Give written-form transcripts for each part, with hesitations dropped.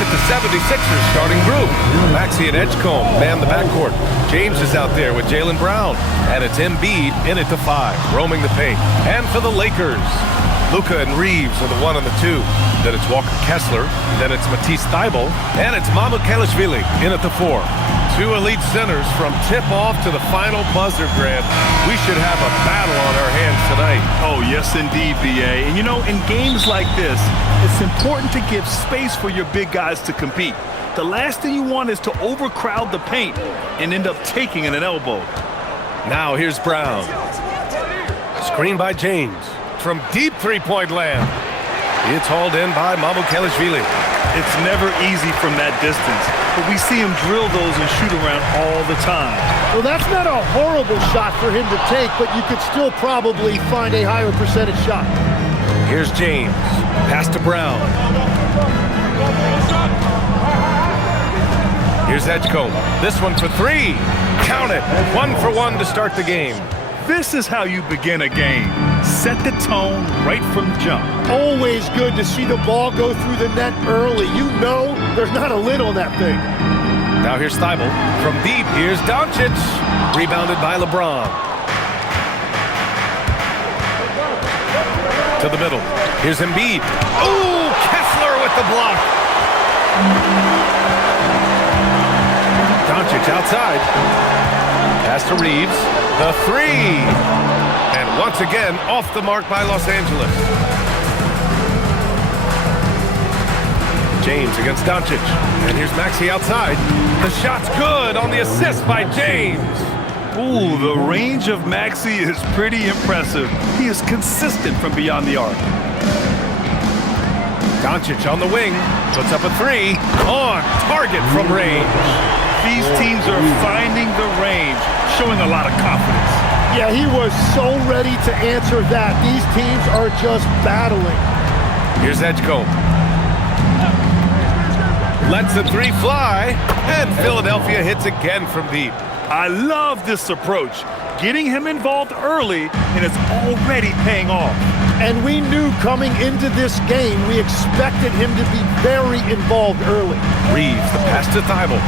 at the 76ers starting group. Maxey and Edgecombe man the backcourt. James is out there with Jaylen Brown. And it's Embiid in at the 5, roaming the paint. And for the Lakers, Luka and Reeves are the 1 and the 2. Then it's Walker Kessler. Then it's Matisse Thybulle. And it's Mamukelashvili in at the 4. Two elite centers from tip-off to the final buzzer, Grant. We should have a battle on our hands tonight. Oh, yes, indeed, B.A. And, you know, in games like this, it's important to give space for your big guys to compete. The last thing you want is to overcrowd the paint and end up taking an elbow. Now here's Brown. Screen by James. From deep three-point land. It's hauled in by Mamukelashvili. It's never easy from that distance, but we see him drill those and shoot around all the time. Well, that's not a horrible shot for him to take, but you could still probably find a higher percentage shot. Here's James. Pass to Brown. Here's Edgecombe. This one for 3. Count it. 1 for 1 to start the game. This is how you begin a game. Set the tone right from the jump. Always good to see the ball go through the net early. You know there's not a lid on that thing. Now here's Thybulle. From deep, here's Doncic. Rebounded by LeBron. To the middle. Here's Embiid. Oh, Kessler with the block. Doncic outside. Pass to Reeves. The 3. And once again, off the mark by Los Angeles. James against Doncic. And here's Maxey outside. The shot's good on the assist by James. Ooh, the range of Maxey is pretty impressive. He is consistent from beyond the arc. Doncic on the wing. Puts up a 3. On target from range. These teams are finding the range, showing a lot of confidence. Yeah, he was so ready to answer that. These teams are just battling. Here's Edgecombe. Lets the 3 fly, and Philadelphia hits again from deep. I love this approach. Getting him involved early, and it's already paying off. And we knew coming into this game, we expected him to be very involved early. Reeves, the pass to Thybulle.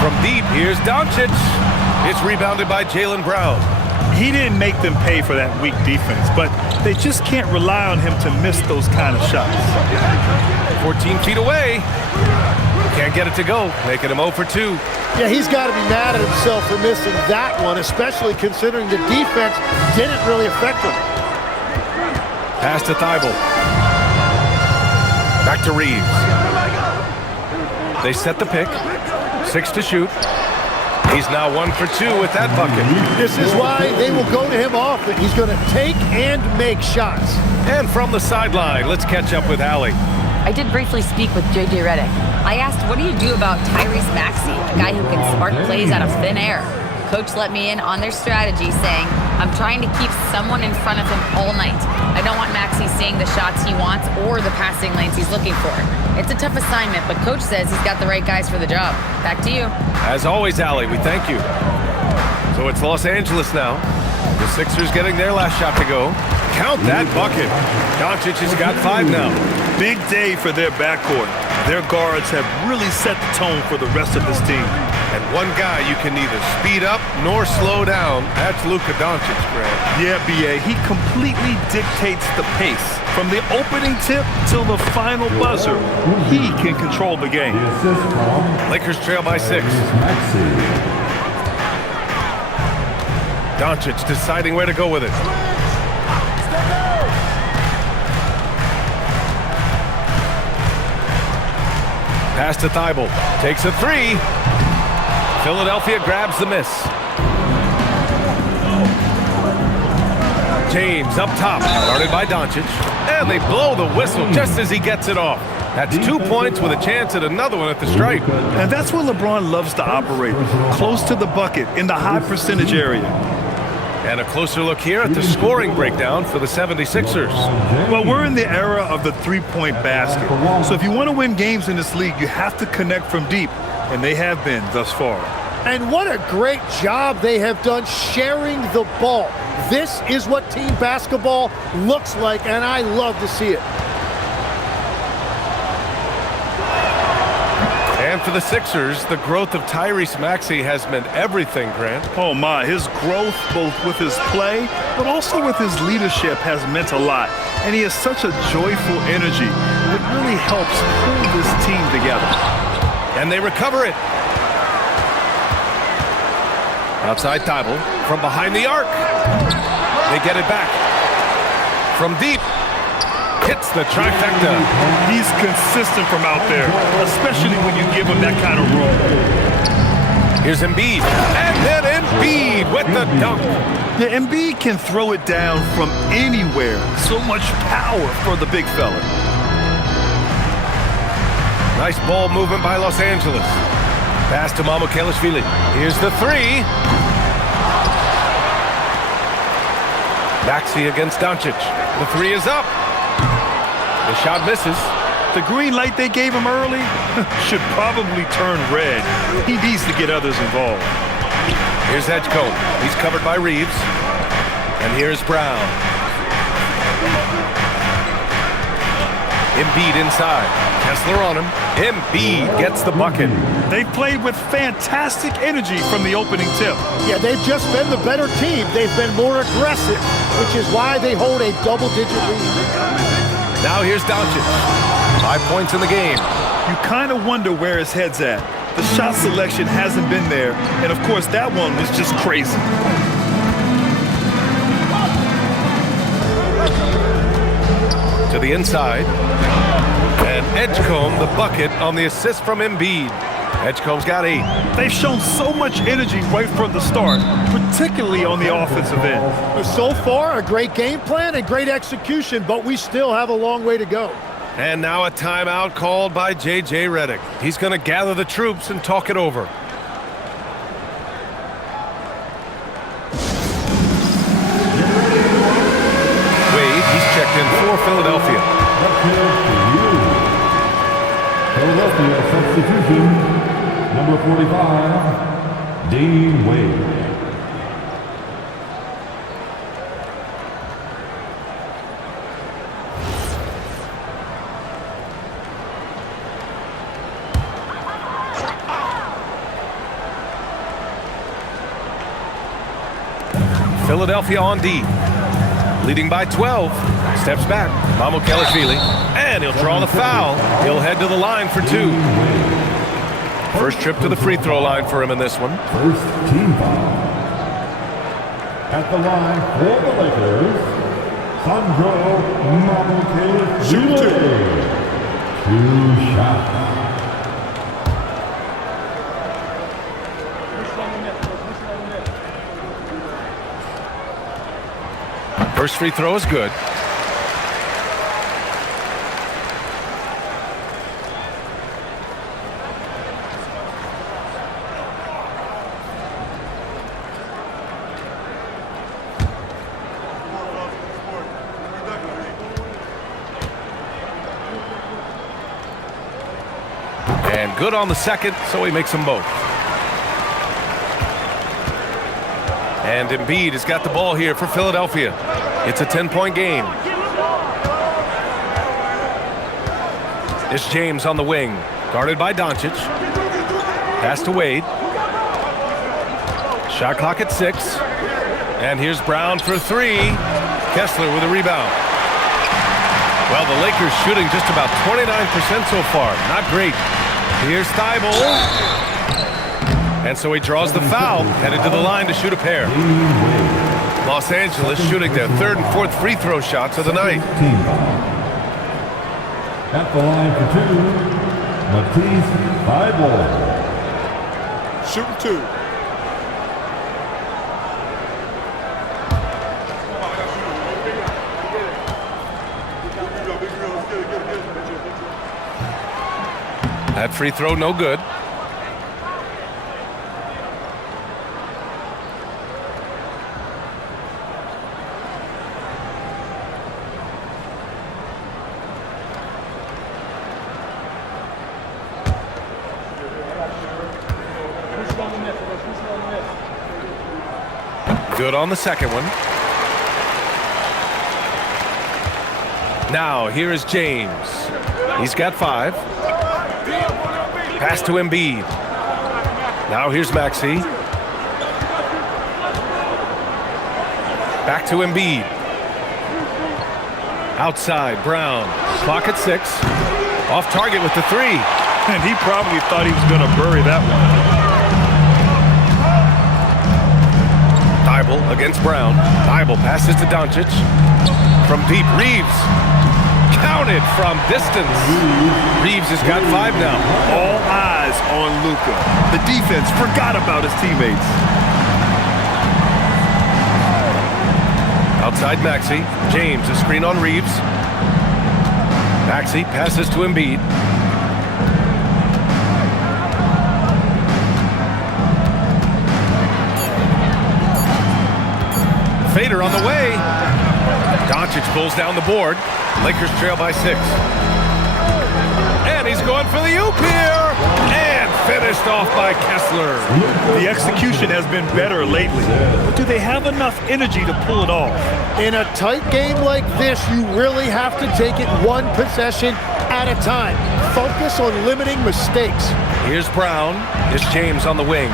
From deep, here's Doncic. It's rebounded by Jaylen Brown. He didn't make them pay for that weak defense, but they just can't rely on him to miss those kind of shots. 14 feet away. Can't get it to go, making him 0 for 2. Yeah, he's got to be mad at himself for missing that one, especially considering the defense didn't really affect him. Pass to Thybulle. Back to Reeves. They set the pick. 6 to shoot. He's now 1 for 2 with that bucket. This is why they will go to him often. He's going to take and make shots. And from the sideline, let's catch up with Allie. I did briefly speak with J.J. Redick. I asked, what do you do about Tyrese Maxey, a guy who can spark plays out of thin air? Coach let me in on their strategy, saying, I'm trying to keep someone in front of him all night. I don't want Maxey seeing the shots he wants or the passing lanes he's looking for. It's a tough assignment, but Coach says he's got the right guys for the job. Back to you. As always, Allie, we thank you. So it's Los Angeles now. The Sixers getting their last shot to go. Count that bucket. Doncic has got 5 now. Big day for their backcourt. Their guards have really set the tone for the rest of this team. And one guy you can neither speed up nor slow down, that's Luka Doncic, Grant. Yeah, B.A., he completely dictates the pace. From the opening tip till the final buzzer, he can control the game. Lakers trail by 6. Doncic deciding where to go with it. Pass to Thybulle. Takes a 3. Philadelphia grabs the miss. James up top, guarded by Doncic. And they blow the whistle just as he gets it off. That's 2 points with a chance at another one at the stripe. And that's where LeBron loves to operate, close to the bucket in the high percentage area. And a closer look here at the scoring breakdown for the 76ers. Well, we're in the era of the three-point basket. So if you want to win games in this league, you have to connect from deep, and they have been thus far. And what a great job they have done sharing the ball. This is what team basketball looks like, and I love to see it. And for the Sixers, the growth of Tyrese Maxey has meant everything, Grant. Oh my, his growth both with his play, but also with his leadership has meant a lot. And he has such a joyful energy. It really helps pull this team together. And they recover it. Outside Thibault from behind the arc. They get it back. From deep. Hits the trifecta. He's consistent from out there, especially when you give him that kind of room. Here's Embiid. And then Embiid with the dunk. Yeah, Embiid can throw it down from anywhere. So much power for the big fella. Nice ball movement by Los Angeles. Pass to Mamukelashvili. Here's the three. Maxey against Doncic. The three is up. The shot misses. The green light they gave him early should probably turn red. He needs to get others involved. Here's Edgecombe. He's covered by Reeves. And here's Brown. Embiid inside. Kessler on him. Embiid gets the bucket. They played with fantastic energy from the opening tip. Yeah, they've just been the better team. They've been more aggressive, which is why they hold a double-digit lead. Now here's Doncic. 5 points in the game. You kind of wonder where his head's at. The shot selection hasn't been there, and of course that one was just crazy. To the inside. And Edgecombe, the bucket on the assist from Embiid. Edgecombe's got 8. They've shown so much energy right from the start, particularly on the offensive end. So far, a great game plan and great execution, but we still have a long way to go. And now a timeout called by J.J. Redick. He's going to gather the troops and talk it over. Wade, he's checked in for Philadelphia. Philadelphia substitution, number 45, Dean Wade. Philadelphia on D. Leading by 12. Steps back. Mamukelashvili. And he'll draw the foul. He'll head to the line for 2. First trip to the free throw line for him in this one. First team foul. At the line for the Lakers, Sandro Mamukelashvili. 2 shots. First free throw is good. And good on the second, so he makes them both. And Embiid has got the ball here for Philadelphia. It's a 10-point game. It's James on the wing, guarded by Doncic. Pass to Wade. Shot clock at 6. And here's Brown for 3. Kessler with a rebound. Well, the Lakers shooting just about 29% so far. Not great. Here's Thibault. And so he draws the foul, headed to the line to shoot a pair. Los Angeles shooting their 3rd and 4th free throw shots of the night. At the line for 2, Matisse Thibault. Shooting 2. That free throw no good. Good on the second one. Now, here is James. He's got 5. Pass to Embiid. Now here's Maxey. Back to Embiid. Outside, Brown. Clock at 6. Off target with the 3. And he probably thought he was going to bury that one. Thibault against Brown. Thibault passes to Doncic. From deep, Reeves. Counted from distance. Reeves has got 5 now. All eyes on Luka. The defense forgot about his teammates. Outside Maxey. James, a screen on Reeves. Maxey passes to Embiid. Fader on the way. Doncic pulls down the board. Lakers trail by 6. And he's going for the oop here. And finished off by Kessler. The execution has been better lately. But do they have enough energy to pull it off? In a tight game like this, you really have to take it one possession at a time. Focus on limiting mistakes. Here's Brown. Here's James on the wing.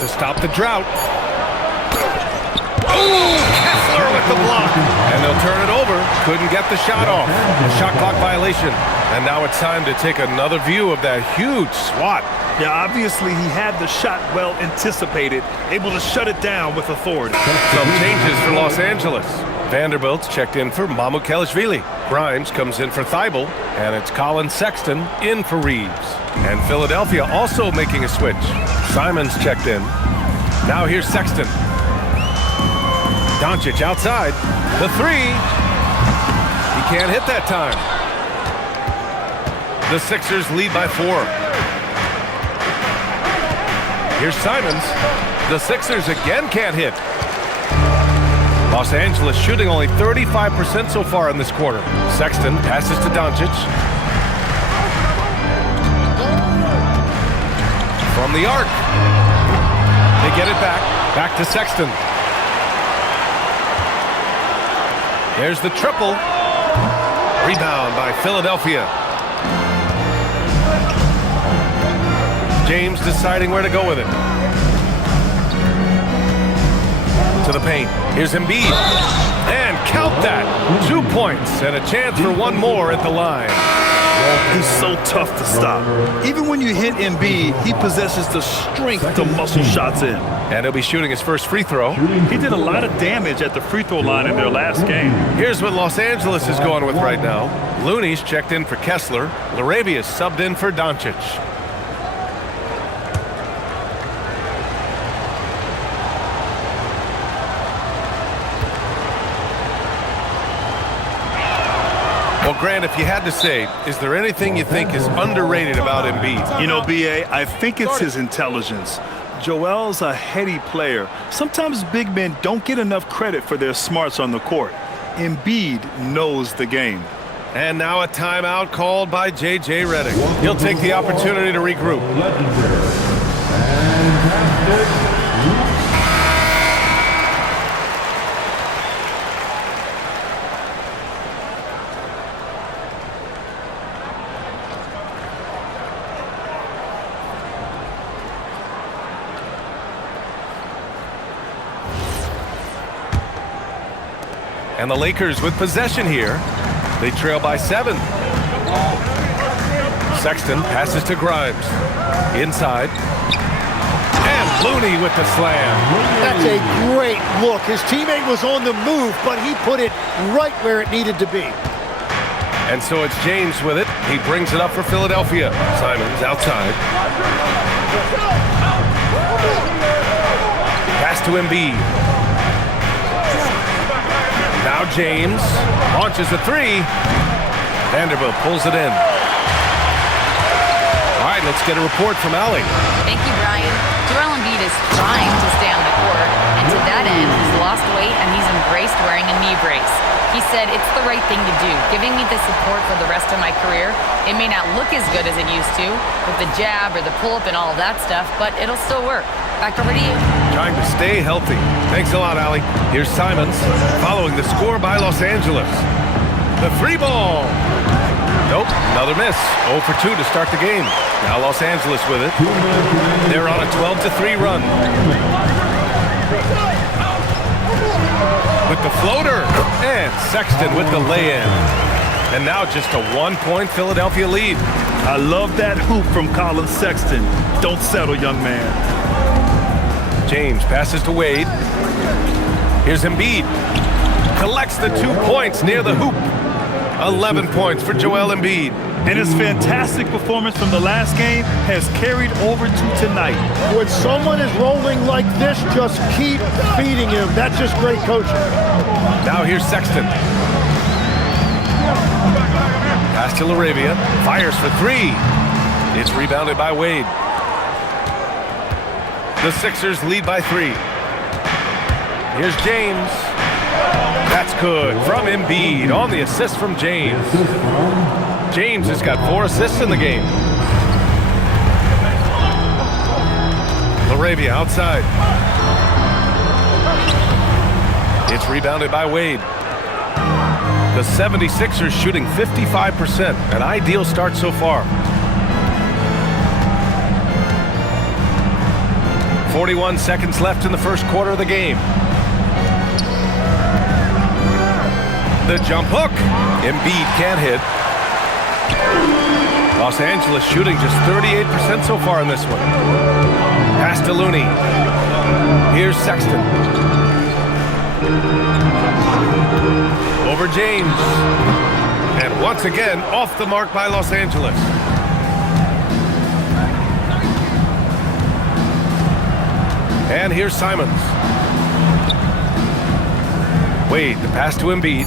To stop the drought. Oh, Kessler with the block. And they'll turn it over. Couldn't get the shot off. A shot clock violation. And now it's time to take another view of that huge swat. Yeah, obviously he had the shot well anticipated, able to shut it down with authority. Some changes for Los Angeles. Vanderbilt's checked in for Mamukelashvili. Grimes comes in for Thibault. And it's Colin Sexton in for Reeves. And Philadelphia also making a switch. Simons checked in. Now here's Sexton. Doncic outside. The 3. He can't hit that time. The Sixers lead by 4. Here's Simons. The Sixers again can't hit. Los Angeles shooting only 35% so far in this quarter. Sexton passes to Doncic. From the arc. They get it back. Back to Sexton. There's the triple. Rebound by Philadelphia. James deciding where to go with it. To the paint. Here's Embiid. And count that. 2 points and a chance for one more at the line. He's so tough to stop. Even when you hit Embiid, he possesses the strength to muscle shots in. And he'll be shooting his first free throw. He did a lot of damage at the free throw line in their last game. Here's what Los Angeles is going with right now. Looney's checked in for Kessler. Larabia's subbed in for Doncic. Well, Grant, if you had to say, is there anything you think is underrated about Embiid? You know, B.A., I think it's his intelligence. Joel's a heady player. Sometimes big men don't get enough credit for their smarts on the court. Embiid knows the game. And now a timeout called by J.J. Redick. He'll take the opportunity to regroup. And the Lakers with possession here. They trail by 7. Sexton passes to Grimes. Inside. And Looney with the slam. That's a great look. His teammate was on the move, but he put it right where it needed to be. And so it's James with it. He brings it up for Philadelphia. Simons outside. Pass to Embiid. Now James launches a 3. Vanderbilt pulls it in. All right, let's get a report from Allie. Thank you, Brian. Joel Embiid is trying to stay on the court, and to that end, he's lost weight and he's embraced wearing a knee brace. He said, it's the right thing to do, giving me the support for the rest of my career. It may not look as good as it used to, with the jab or the pull-up and all of that stuff, but it'll still work. Back over to you. Trying to stay healthy. Thanks a lot, Allie. Here's Simons, following the score by Los Angeles. The three ball. Nope, another miss. 0 for 2 to start the game. Now Los Angeles with it. They're on a 12-3 run. With the floater. And Sexton with the lay-in. And now just a 1-point Philadelphia lead. I love that hoop from Colin Sexton. Don't settle, young man. James passes to Wade. Here's Embiid. Collects the 2 points near the hoop. 11 points for Joel Embiid. And his fantastic performance from the last game has carried over to tonight. When someone is rolling like this, just keep feeding him. That's just great coaching. Now here's Sexton. Pass to LaRavia. Fires for 3. It's rebounded by Wade. The Sixers lead by 3. Here's James. That's good from Embiid on the assist from James. James has got 4 assists in the game. LaRavia outside. It's rebounded by Wade. The 76ers shooting 55%, an ideal start so far. 41 seconds left in the first quarter of the game. The jump hook. Embiid can't hit. Los Angeles shooting just 38% so far in this one. Pass to Looney. Here's Sexton. Over James. And once again, off the mark by Los Angeles. And here's Simons. Wade, the pass to Embiid.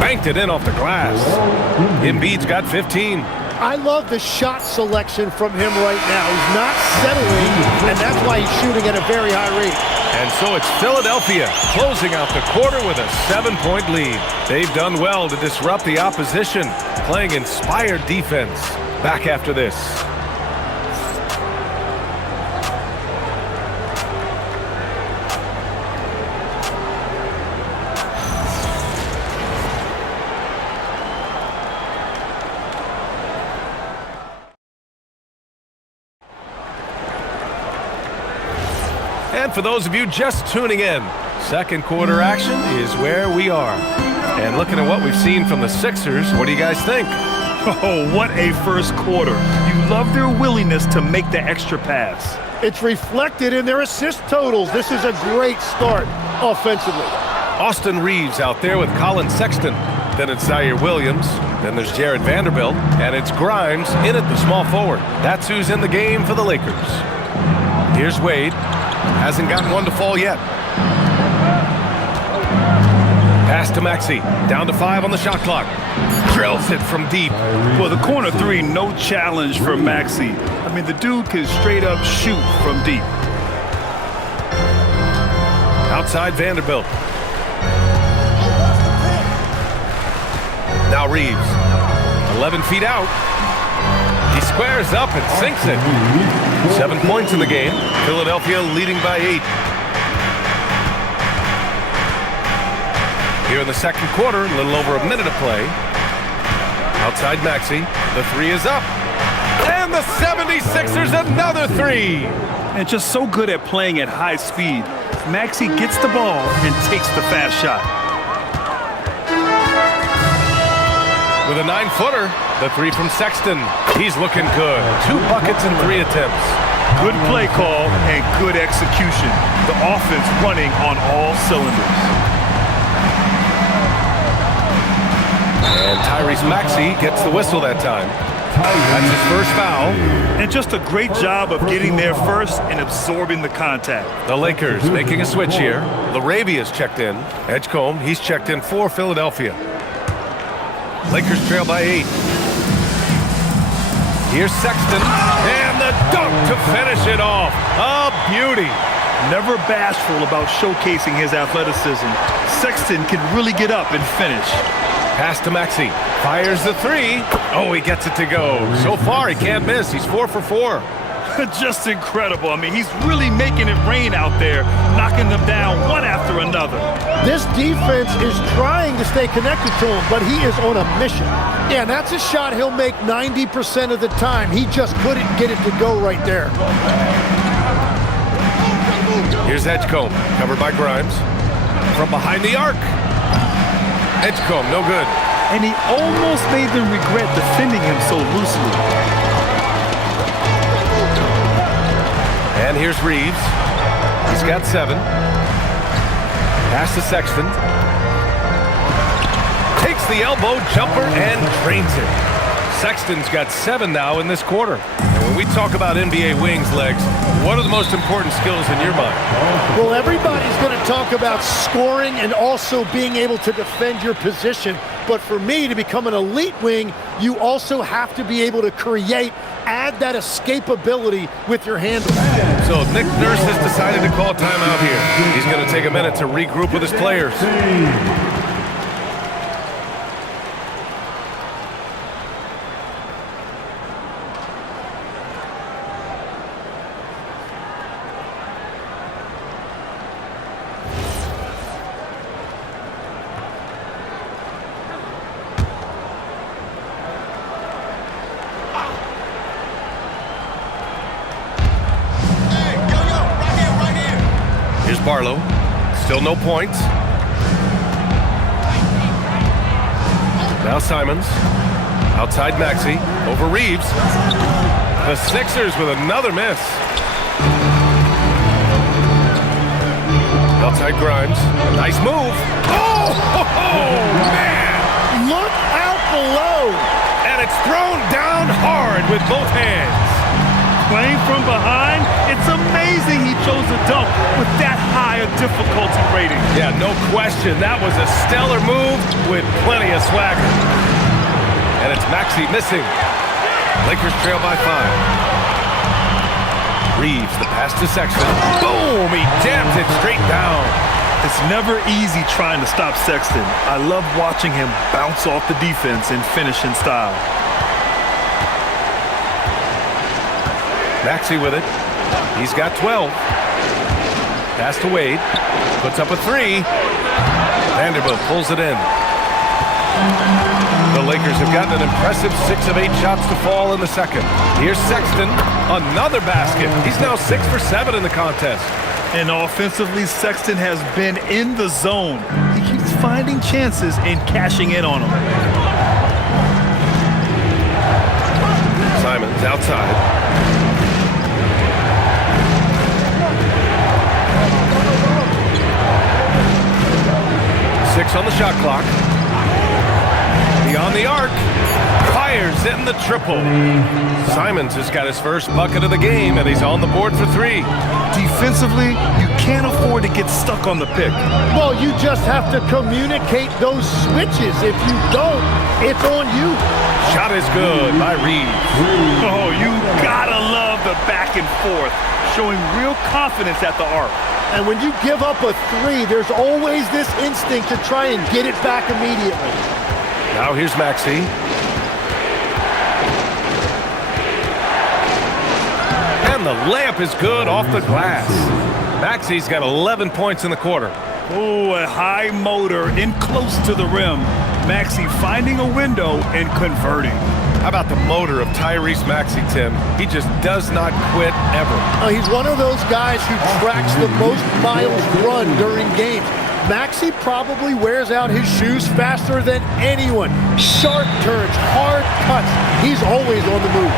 Banked it in off the glass. Embiid's got 15. I love the shot selection from him right now. He's not settling, and that's why he's shooting at a very high rate. And so it's Philadelphia closing out the quarter with a 7-point lead. They've done well to disrupt the opposition, playing inspired defense. Back after this. And for those of you just tuning in, second quarter action is where we are. And looking at what we've seen from the Sixers, what do you guys think? Oh, what a first quarter. You love their willingness to make the extra pass. It's reflected in their assist totals. This is a great start offensively. Austin Reeves out there with Colin Sexton. Then it's Zaire Williams. Then there's Jared Vanderbilt. And it's Grimes in at the small forward. That's who's in the game for the Lakers. Here's Wade. Hasn't gotten one to fall yet. Pass to Maxey. Down to 5 on the shot clock. Drills it from deep. Well, the corner 3, no challenge for Maxey. I mean, the dude can straight up shoot from deep. Outside Vanderbilt. Now Reeves. 11 feet out. He squares up and sinks it. 7 points in the game. Philadelphia leading by 8. Here in the second quarter, a little over a minute of play. Outside Maxey. The 3 is up. And the 76ers another 3. And just so good at playing at high speed. Maxey gets the ball and takes the fast shot. With a 9-footer, the 3 from Sexton. He's looking good. 2 buckets in 3 attempts. Good play call and good execution. The offense running on all cylinders. And Tyrese Maxey gets the whistle that time. That's his first foul. And just a great job of getting there first and absorbing the contact. The Lakers making a switch here. LaRavia's checked in. Edgecombe, he's checked in for Philadelphia. Lakers trail by 8. Here's Sexton. And the dunk to finish it off. A beauty. Never bashful about showcasing his athleticism. Sexton can really get up and finish. Pass to Maxey. Fires the 3. Oh, he gets it to go. So far, he can't miss. He's 4 for 4. Just incredible. I mean, he's really making it rain out there, knocking them down one after another. This defense is trying to stay connected to him, but he is on a mission. Yeah, and that's a shot he'll make 90% of the time. He just couldn't get it to go right there. Here's Edgecombe, covered by Grimes. From behind the arc. Edgecombe, no good. And he almost made them regret defending him so loosely. And here's Reeves. He's got 7. Pass to Sexton. Takes the elbow jumper and drains it. Sexton's got 7 now in this quarter. And when we talk about NBA wings, Legs, what are the most important skills in your mind? Well, everybody's going to talk about scoring and also being able to defend your position. But for me, to become an elite wing, you also have to be able to create, add that escapability with your handle. So Nick Nurse has decided to call timeout here. He's going to take a minute to regroup with his players. Barlow, still no points. Now Simons, outside Maxey, over Reeves. The Sixers with another miss. Outside Grimes, nice move. Oh, man! Look out below! And it's thrown down hard with both hands. Playing from behind, it's amazing he chose a dunk with that high a difficulty rating. Yeah, no question. That was a stellar move with plenty of swagger. And it's Maxey missing. Lakers trail by 5. Reeves, the pass to Sexton. Boom! He jams it straight down. It's never easy trying to stop Sexton. I love watching him bounce off the defense and finish in style. Maxey with it. He's got 12. Pass to Wade. Puts up a 3. Vanderbilt pulls it in. The Lakers have gotten an impressive 6 of 8 shots to fall in the second. Here's Sexton. Another basket. He's now 6 for 7 in the contest. And offensively, Sexton has been in the zone. He keeps finding chances and cashing in on them. Simons outside. 6 on the shot clock. Beyond the arc. Fires in the triple. Simons has got his first bucket of the game, and he's on the board for 3. Defensively, you can't afford to get stuck on the pick. Well, you just have to communicate those switches. If you don't, it's on you. Shot is good by Reeves. Oh, you gotta love the back and forth, showing real confidence at the arc. And when you give up a 3, there's always this instinct to try and get it back immediately. Now here's Maxey. And the layup is good off the glass. Maxey's got 11 points in the quarter. Oh, a high motor in close to the rim. Maxey finding a window and converting. How about the motor of Tyrese Maxey, Tim? He just does not quit ever. He's one of those guys who tracks the most miles run during games. Maxey probably wears out his shoes faster than anyone. Sharp turns, hard cuts. He's always on the move.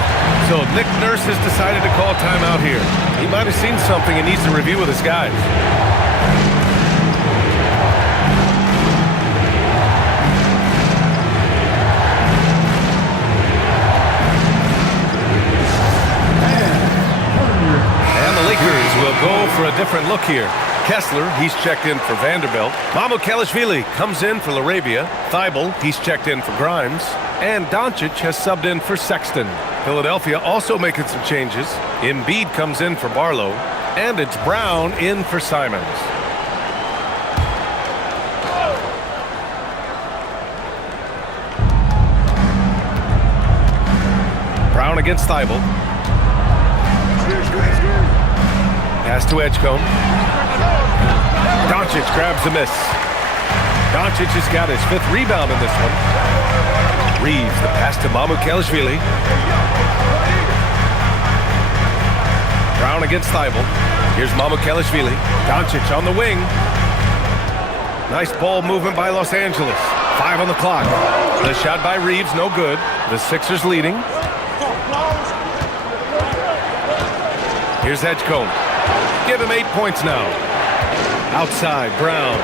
So Nick Nurse has decided to call timeout here. He might have seen something and needs to review with his guys. Will go for a different look here. Kessler, he's checked in for Vanderbilt. Mamukelashvili comes in for LaRavia. Thibault, he's checked in for Grimes. And Doncic has subbed in for Sexton. Philadelphia also making some changes. Embiid comes in for Barlow. And it's Brown in for Simons. Brown against Thibault. Pass to Edgecombe. Doncic grabs the miss. Doncic has got his 5th rebound in this one. Reeves, the pass to Mamukelashvili. Brown against Thibault. Here's Mamukelashvili. Doncic on the wing. Nice ball movement by Los Angeles. 5 on the clock. The shot by Reeves, no good. The Sixers leading. Here's Edgecombe. Give him 8 points now. Outside, Brown.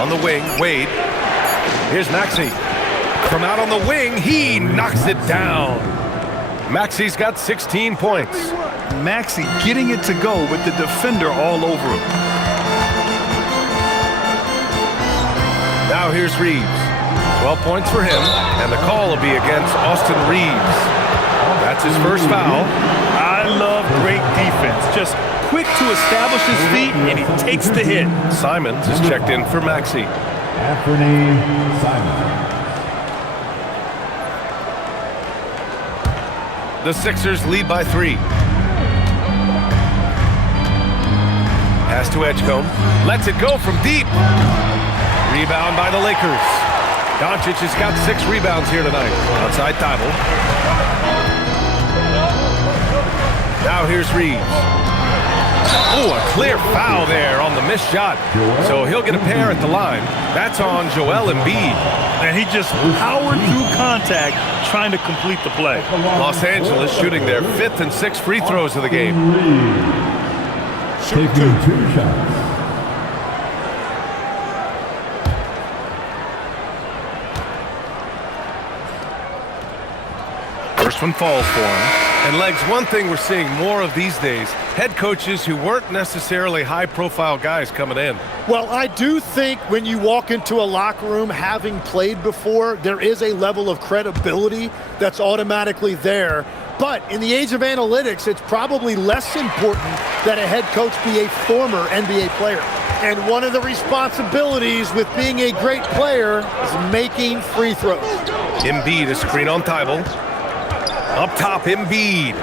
On the wing, Wade. Here's Maxey. From out on the wing, he knocks it down. Maxey's got 16 points. Maxey getting it to go with the defender all over him. Now here's Reeves. 12 points for him, and the call will be against Austin Reeves. That's his first foul. I love great defense. Just quick to establish his feet, and he takes the hit. Simons is checked in for Maxey. Anthony Simons. The Sixers lead by 3. Pass to Edgecombe. Lets it go from deep. Rebound by the Lakers. Doncic has got 6 rebounds here tonight. Outside Thibault. Now here's Reeves. Oh, a clear foul there on the missed shot. So he'll get a pair at the line. That's on Joel Embiid. And he just powered through contact trying to complete the play. Los Angeles shooting their 5th and 6th free throws of the game. Taking 2 shots. First one falls for him. And Legs, one thing we're seeing more of these days, head coaches who weren't necessarily high-profile guys coming in. Well, I do think when you walk into a locker room having played before, there is a level of credibility that's automatically there. But in the age of analytics, it's probably less important that a head coach be a former NBA player. And one of the responsibilities with being a great player is making free throws. Embiid is screen on Thibault. Up top, Embiid.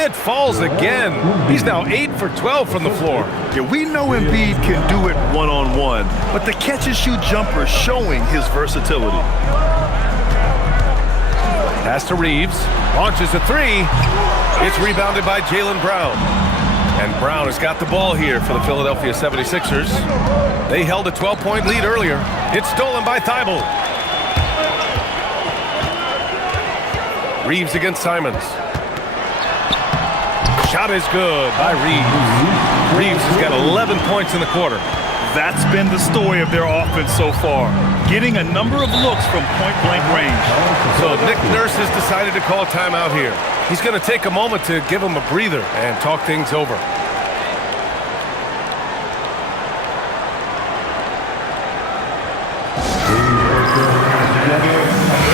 It falls again. He's now 8 for 12 from the floor. Yeah, we know Embiid can do it one-on-one, but the catch-and-shoot jumper is showing his versatility. Pass to Reeves. Launches a 3. It's rebounded by Jaylen Brown. And Brown has got the ball here for the Philadelphia 76ers. They held a 12-point lead earlier. It's stolen by Thibault. Reeves against Simons. Shot is good by Reeves. Reeves has got 11 points in the quarter. That's been the story of their offense so far, getting a number of looks from point-blank range. So Nick Nurse has decided to call timeout here. He's going to take a moment to give him a breather and talk things over.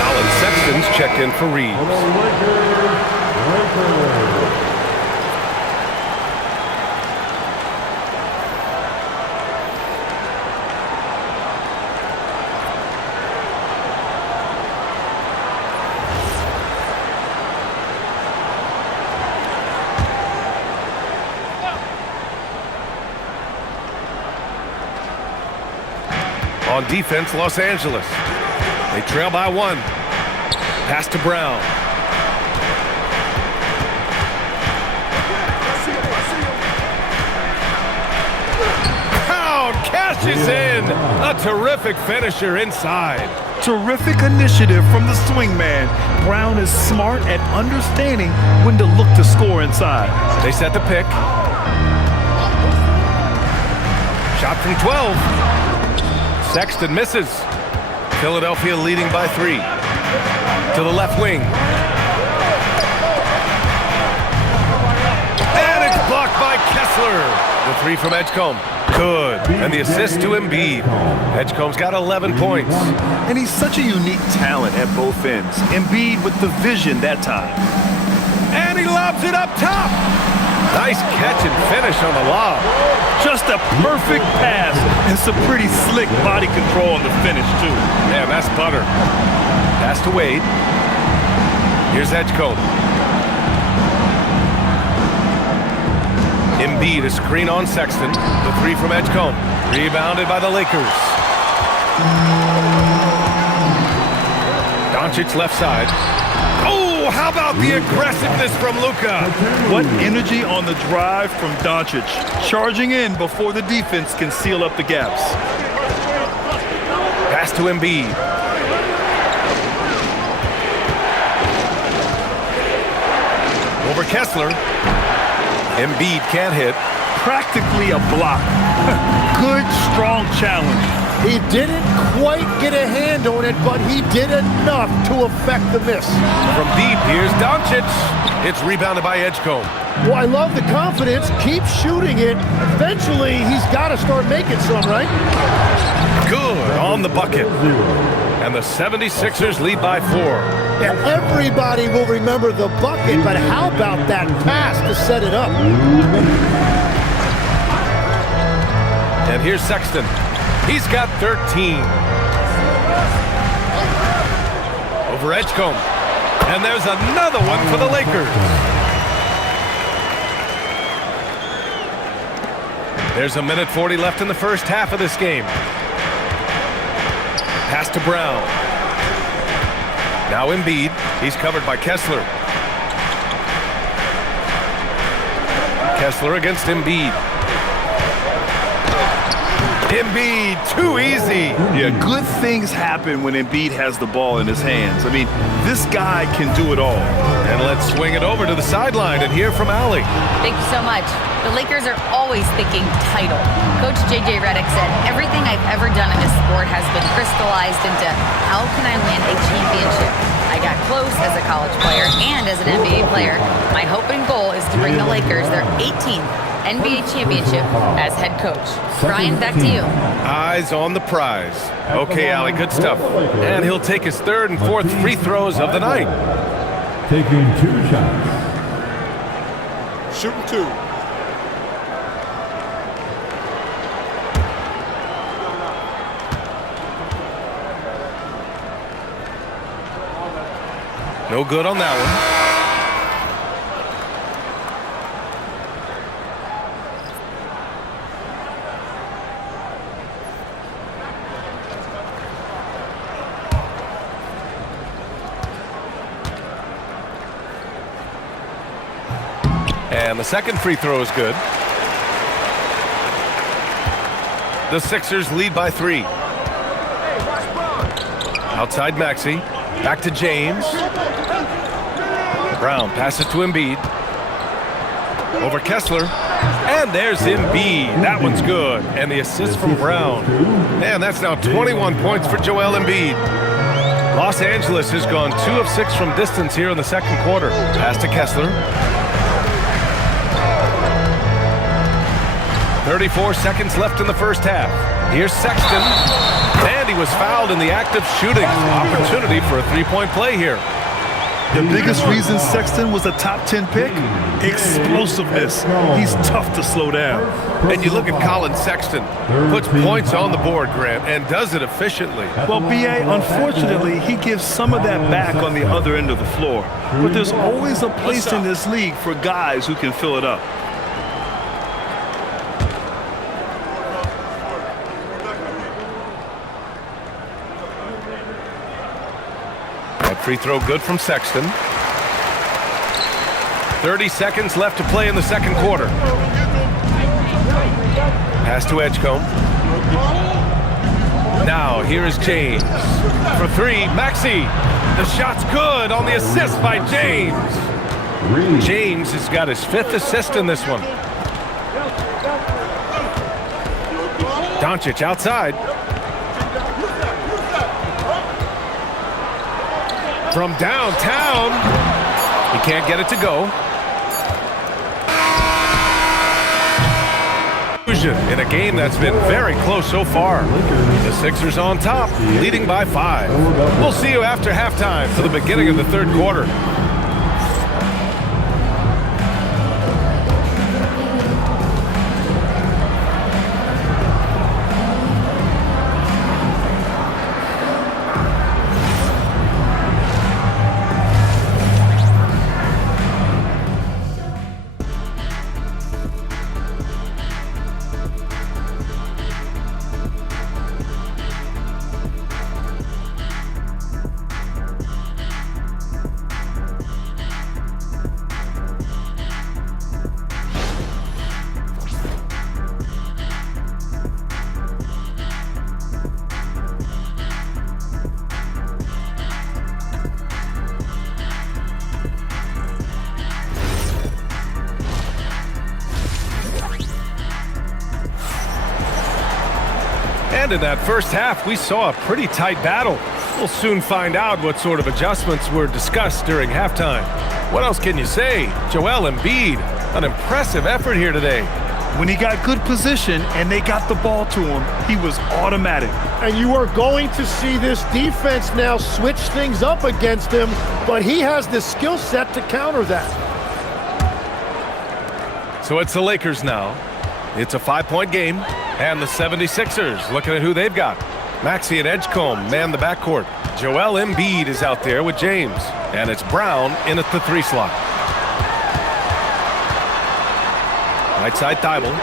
Colin Sexton's checked in for Reeves. On defense, Los Angeles. They trail by 1. Pass to Brown. Brown cashes in. A terrific finisher inside. Terrific initiative from the swingman. Brown is smart at understanding when to look to score inside. They set the pick. Shot from 12. Sexton misses. Philadelphia leading by 3. To the left wing. And it's blocked by Kessler. The 3 from Edgecombe. Good. And the assist to Embiid. Edgecombe's got 11 points. And he's such a unique talent at both ends. Embiid with the vision that time. And he lobs it up top. Nice catch and finish on the lob. Just a perfect pass and some pretty slick body control on the finish, too. Man, that's butter. Pass to Wade. Here's Edgecombe. Embiid, a screen on Sexton. The three from Edgecombe. Rebounded by the Lakers. Doncic left side. Oh, how about the aggressiveness from Luka? What energy on the drive from Doncic. Charging in before the defense can seal up the gaps. Pass to Embiid. Over Kessler. Embiid can't hit. Practically a block. Good, strong challenge. He didn't quite get a hand on it, but he did enough to affect the miss. From deep, here's Doncic. It's rebounded by Edgecombe. Well, I love the confidence. Keep shooting it. Eventually, he's got to start making some, right? Good on the bucket. And the 76ers lead by 4. Yeah, everybody will remember the bucket, but how about that pass to set it up? And here's Sexton. He's got 13. Over Edgecombe. And there's another one for the Lakers. There's a minute 40 left in the first half of this game. Pass to Brown. Now Embiid. He's covered by Kessler. Kessler against Embiid. Embiid, too easy. Yeah, good things happen when Embiid has the ball in his hands. I mean, this guy can do it all. And let's swing it over to the sideline and hear from Allie. Thank you so much. The Lakers are always thinking title. Coach J.J. Redick said, everything I've ever done in this sport has been crystallized into how can I win a championship? I got close as a college player and as an NBA player. My hope and goal is to bring the Lakers their 18th NBA championship as head coach. Brian, back to you. Eyes on the prize. Okay, Allie, good stuff. And he'll take his third and fourth free throws of the night. Taking 2 shots. Shooting 2. No good on that one. And the second free throw is good. The Sixers lead by 3. Outside Maxey. Back to James. Brown passes to Embiid. Over Kessler. And there's Embiid. That one's good. And the assist from Brown. Man, that's now 21 points for Joel Embiid. Los Angeles has gone 2 of 6 from distance here in the second quarter. Pass to Kessler. 34 seconds left in the first half. Here's Sexton. And he was fouled in the act of shooting. Opportunity for a three-point play here. The biggest reason Sexton was a top 10 pick? Explosiveness. He's tough to slow down. And you look at Colin Sexton. Puts points on the board, Grant, and does it efficiently. Well, B.A., unfortunately, he gives some of that back on the other end of the floor. But there's always a place in this league for guys who can fill it up. Free throw good from Sexton. 30 seconds left to play in the second quarter. Pass to Edgecombe. Now here is James. For 3, Maxey. The shot's good on the assist by James. James has got his 5th assist in this one. Doncic outside. From downtown, he can't get it to go. In a game that's been very close so far. The Sixers on top, leading by 5. We'll see you after halftime for the beginning of the third quarter. And in that first half, we saw a pretty tight battle. We'll soon find out what sort of adjustments were discussed during halftime. What else can you say? Joel Embiid, an impressive effort here today. When he got good position and they got the ball to him, he was automatic. And you are going to see this defense now switch things up against him, but he has the skill set to counter that. So it's the Lakers now. It's a 5-point game, and the 76ers looking at who they've got. Maxey and Edgecombe man the backcourt. Joel Embiid is out there with James, and it's Brown in at the 3 slot. Right side Thibault.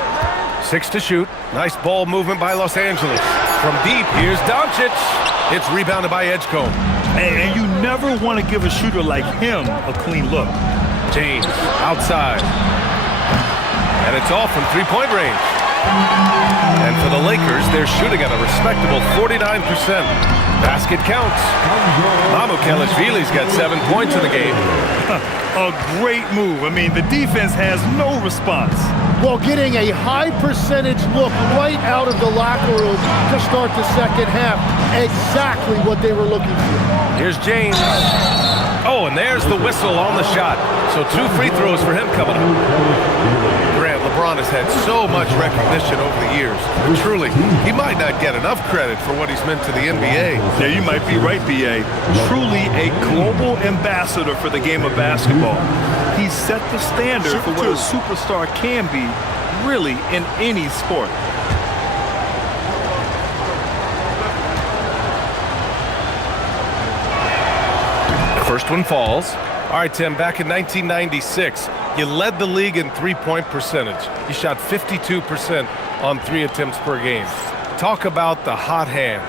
6 to shoot. Nice ball movement by Los Angeles. From deep, here's Doncic. It's rebounded by Edgecombe. And you never want to give a shooter like him a clean look. James outside. And it's all from 3-point range. And for the Lakers, they're shooting at a respectable 49%. Basket counts. Mamukelashvili's got 7 points in the game. A great move. I mean, the defense has no response. Well, getting a high percentage look right out of the locker room to start the second half. Exactly what they were looking for. Here's James. Oh, and there's the whistle on the shot. So 2 free throws for him coming up. Grant, LeBron has had so much recognition over the years. Truly, he might not get enough credit for what he's meant to the NBA. Yeah, you might be right, B.A. Truly a global ambassador for the game of basketball. He set the standard for what a superstar can be, really, in any sport. The first one falls. All right, Tim, back in 1996, you led the league in 3-point percentage. You shot 52% on 3 attempts per game. Talk about the hot hand.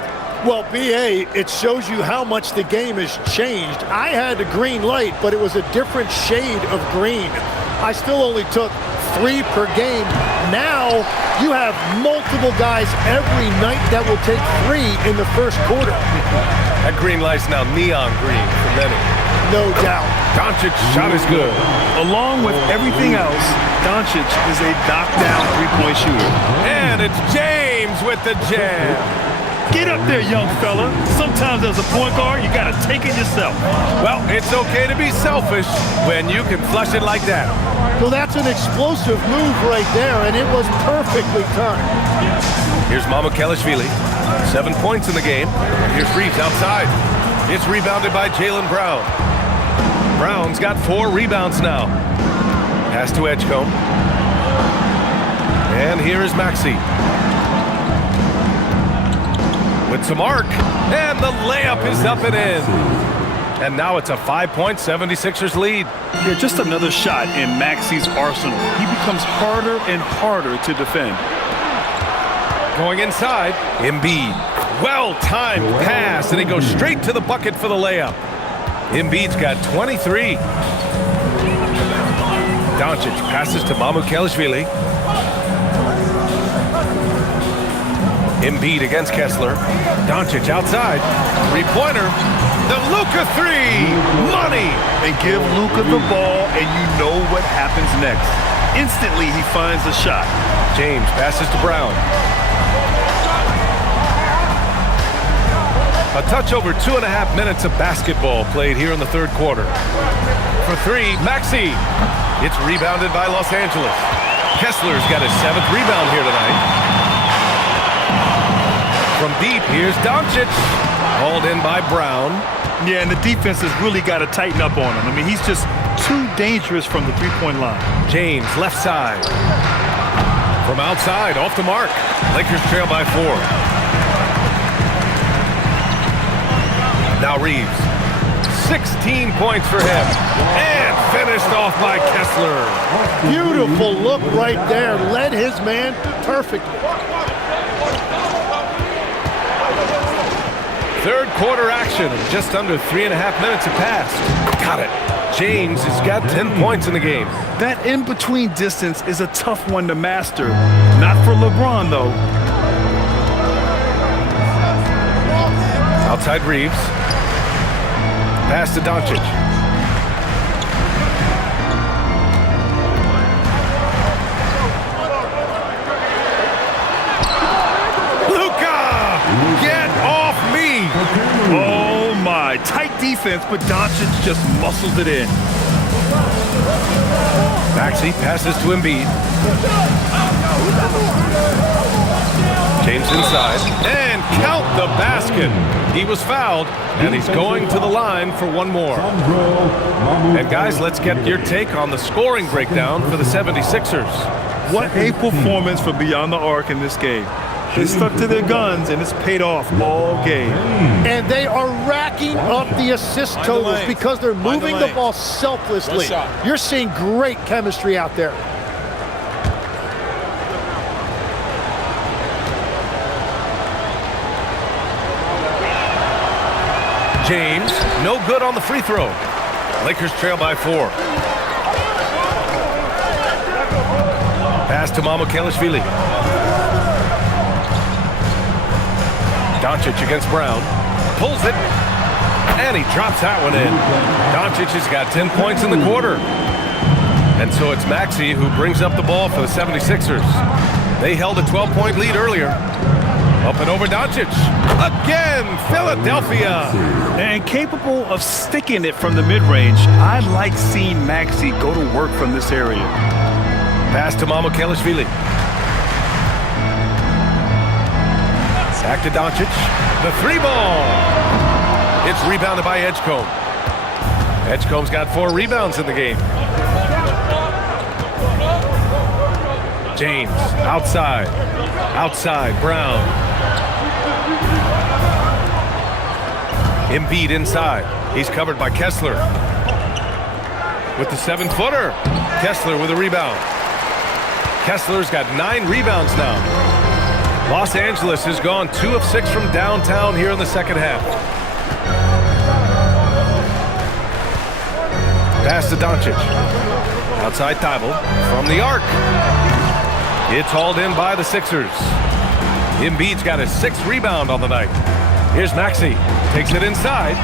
Well, B.A., it shows you how much the game has changed. I had a green light, but it was a different shade of green. I still only took 3 per game. Now you have multiple guys every night that will take 3 in the first quarter. That green light's now neon green for many. No doubt. Doncic's shot is good. Along with everything else, Doncic is a knockdown 3-point shooter. And it's James with the jam. Get up there, young fella. Sometimes as a point guard, you got to take it yourself. Well, it's okay to be selfish when you can flush it like that. Well, that's an explosive move right there, and it was perfectly timed. Here's Mamukelashvili. 7 points in the game. Here's Reeves outside. It's rebounded by Jaylen Brown. Brown's got 4 rebounds now. Pass to Edgecombe. And here is Maxey. With some arc. And the layup is up and in. And now it's a 5-point 76ers lead. Yeah, just another shot in Maxey's arsenal. He becomes harder and harder to defend. Going inside, Embiid. Well-timed pass, and he goes straight to the bucket for the layup. Embiid's got 23. Doncic passes to Mamukelashvili. Embiid against Kessler. Doncic outside. 3-pointer. The Luka 3. Money. And give Luka the ball, and you know what happens next. Instantly, he finds a shot. James passes to Brown. A touch over 2.5 minutes of basketball played here in the third quarter. For 3, Maxey. It's rebounded by Los Angeles. Kessler's got his 7th rebound here tonight. From deep, here's Doncic. Hauled in by Brown. Yeah, and the defense has really got to tighten up on him. I mean, he's just too dangerous from the 3-point line. James, left side. From outside, off the mark. Lakers trail by 4. Now Reeves. 16 points for him. And finished off by Kessler. Beautiful look right there. Led his man perfectly. Third quarter action. Just under 3.5 minutes have passed. Got it. James has got 10 points in the game. That in-between distance is a tough one to master. Not for LeBron, though. Outside Reeves. Pass to Doncic. Luka! defense, but Doncic just muscles it in. Maxey passes to Embiid. James inside, and count the basket. He was fouled, and he's going to the line for one more. And guys, let's get your take on the scoring breakdown for the 76ers. What a performance from beyond the arc in this game. They stuck to their guns, and it's paid off all game. And they are racking up the assist totals because they're moving the ball selflessly. You're seeing great chemistry out there. James, no good on the free throw. Lakers trail by 4. Pass to Mamukelashvili. Doncic against Brown. Pulls it. And he drops that one in. Doncic has got 10 points in the quarter. And so it's Maxey who brings up the ball for the 76ers. They held a 12-point lead earlier. Up and over Doncic. Again, Philadelphia. And capable of sticking it from the mid-range, I like seeing Maxey go to work from this area. Pass to Mamukelashvili. Back to Doncic. The 3-ball. It's rebounded by Edgecombe. Edgecombe's got 4 rebounds in the game. James, outside. Outside, Brown. Embiid inside. He's covered by Kessler. With the 7-footer. Kessler with a rebound. Kessler's got 9 rebounds now. Los Angeles has gone 2 of 6 from downtown here in the second half. Pass to Doncic. Outside Thibault from the arc. It's hauled in by the Sixers. Embiid's got his 6th rebound on the night. Here's Maxey. Takes it inside.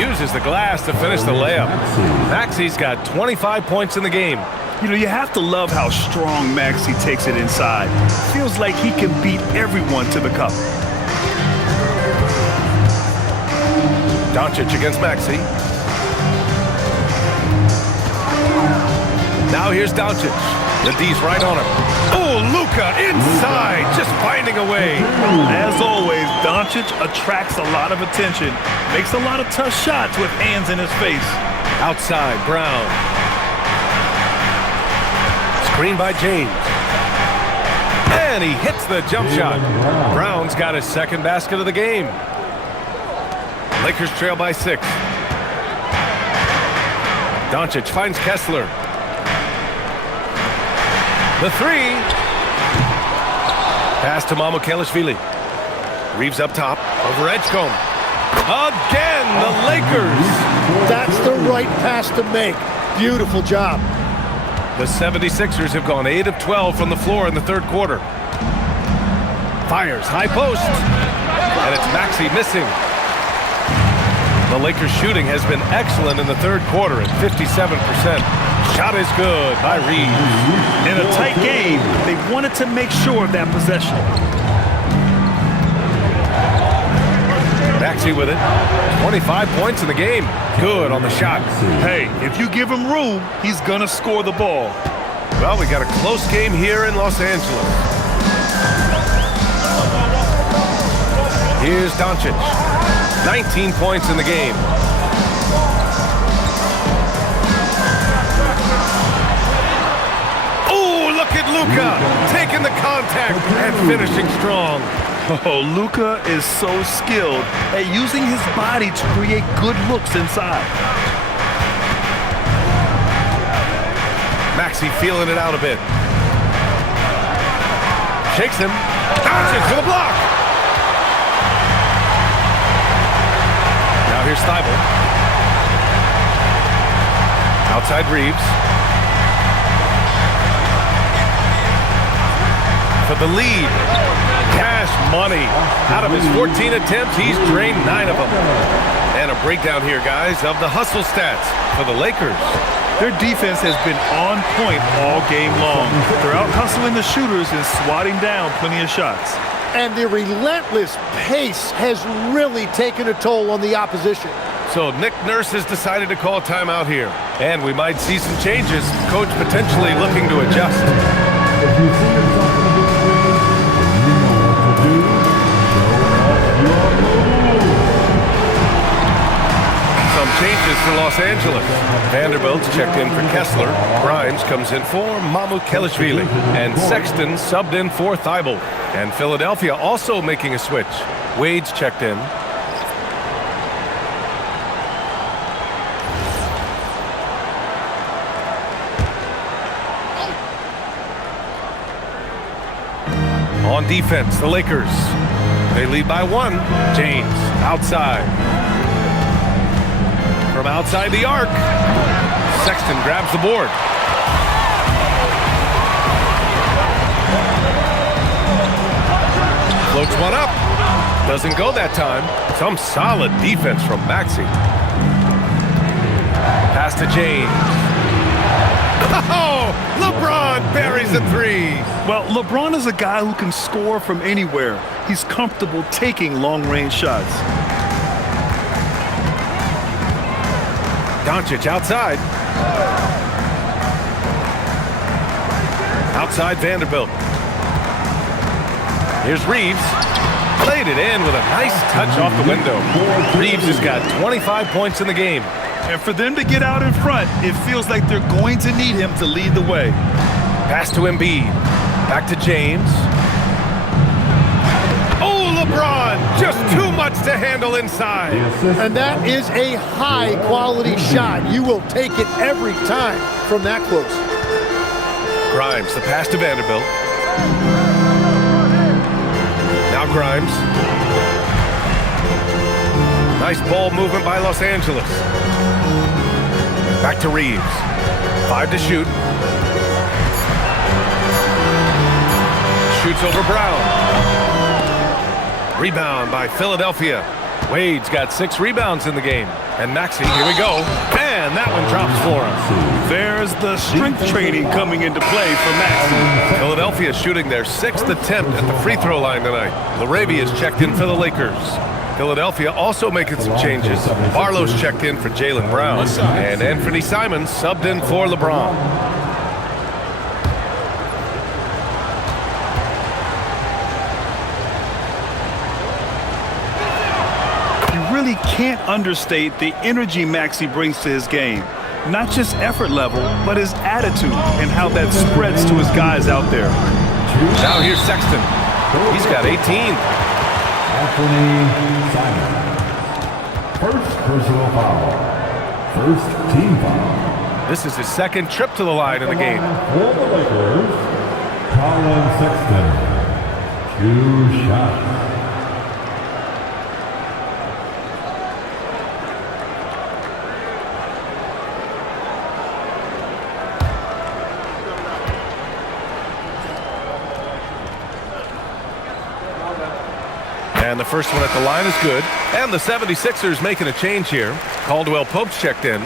Uses the glass to finish the layup. Maxey's got 25 points in the game. You know, you have to love how strong Maxey takes it inside. Feels like he can beat everyone to the cup. Doncic against Maxey. Now here's Doncic. The D's right on him. Oh, Luka inside, just finding a way. As always, Doncic attracts a lot of attention. Makes a lot of tough shots with hands in his face. Outside, Brown. Screen by James. And he hits the jump shot. Brown's got his 2nd basket of the game. Lakers trail by 6. Doncic finds Kessler. The 3. Pass to Mamukelashvili. Reeves up top. Over Edgecombe. Again, the Lakers. That's the right pass to make. Beautiful job. The 76ers have gone 8 of 12 from the floor in the 3rd quarter. Fires, high post. And it's Maxey missing. The Lakers shooting has been excellent in the 3rd quarter at 57%. Shot is good by Reeves. In a tight game, they wanted to make sure of that possession. Maxey with it. 25 points in the game. Good on the shot. Hey, if you give him room, he's gonna score the ball. Well, we got a close game here in Los Angeles. Here's Doncic. 19 points in the game. Oh, look at Luka taking the contact and finishing strong. Oh, Luka is so skilled at using his body to create good looks inside. Maxey feeling it out a bit. Shakes him. Doncic for the block. Now here's Thibault. Outside Reeves. For the lead. Cash money. Out of his 14 attempts, he's drained 9 of them. And a breakdown here, guys, of the hustle stats for the Lakers. Their defense has been on point all game long. They're out hustling the shooters and swatting down plenty of shots. And the relentless pace has really taken a toll on the opposition. So Nick Nurse has decided to call timeout here. And we might see some changes. Coach potentially looking to adjust. If you see yourself in a victory, you know what to do. Show us your move. Some changes for Los Angeles. Vanderbilt's checked in for Kessler. Grimes comes in for Mamukelishvili. And Sexton subbed in for Thibault. And Philadelphia also making a switch. Wade's checked in. On defense, the Lakers. They lead by 1. James, outside. From outside the arc. Sexton grabs the board. Floats one up. Doesn't go that time. Some solid defense from Maxey. Pass to James. Oh, LeBron buries a 3. Well, LeBron is a guy who can score from anywhere. He's comfortable taking long-range shots. Doncic outside. Outside Vanderbilt. Here's Reeves. Played it in with a nice touch off the window. Reeves has got 25 points in the game. And for them to get out in front, it feels like they're going to need him to lead the way. Pass to Embiid. Back to James. Oh, LeBron! Just too much to handle inside. And that is a high-quality shot. You will take it every time from that close. Grimes, the pass to Vanderbilt. Now Grimes. Nice ball movement by Los Angeles. Back to Reeves. 5 to shoot. Shoots over Brown. Rebound by Philadelphia. Wade's got 6 rebounds in the game. And Maxey, here we go. And that one drops for him. There's the strength training coming into play for Maxey. Philadelphia shooting their 6th attempt at the free throw line tonight. Laravia's checked in for the Lakers. Philadelphia also making some changes. Barlow's checked in for Jaylen Brown. And Anthony Simons subbed in for LeBron. You really can't understate the energy Maxey brings to his game. Not just effort level, but his attitude and how that spreads to his guys out there. Now here's Sexton. He's got 18. Anthony Simons. First personal foul. First team foul. This is his 2nd trip to the line in the game. For the Lakers, Colin Sexton. 2 shots. And the first one at the line is good. And the 76ers making a change here. Caldwell Pope's checked in.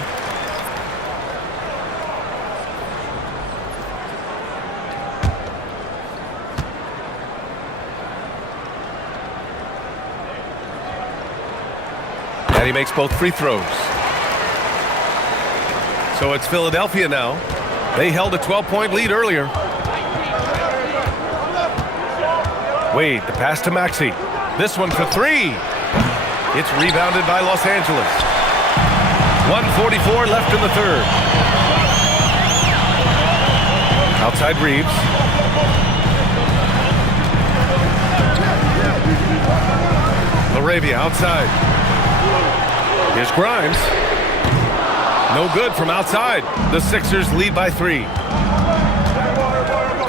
And he makes both free throws. So it's Philadelphia now. They held a 12-point lead earlier. Wade, the pass to Maxey. This one for 3. It's rebounded by Los Angeles. 1:44 left in the 3rd. Outside Reeves. Laravia outside. Here's Grimes. No good from outside. The Sixers lead by 3.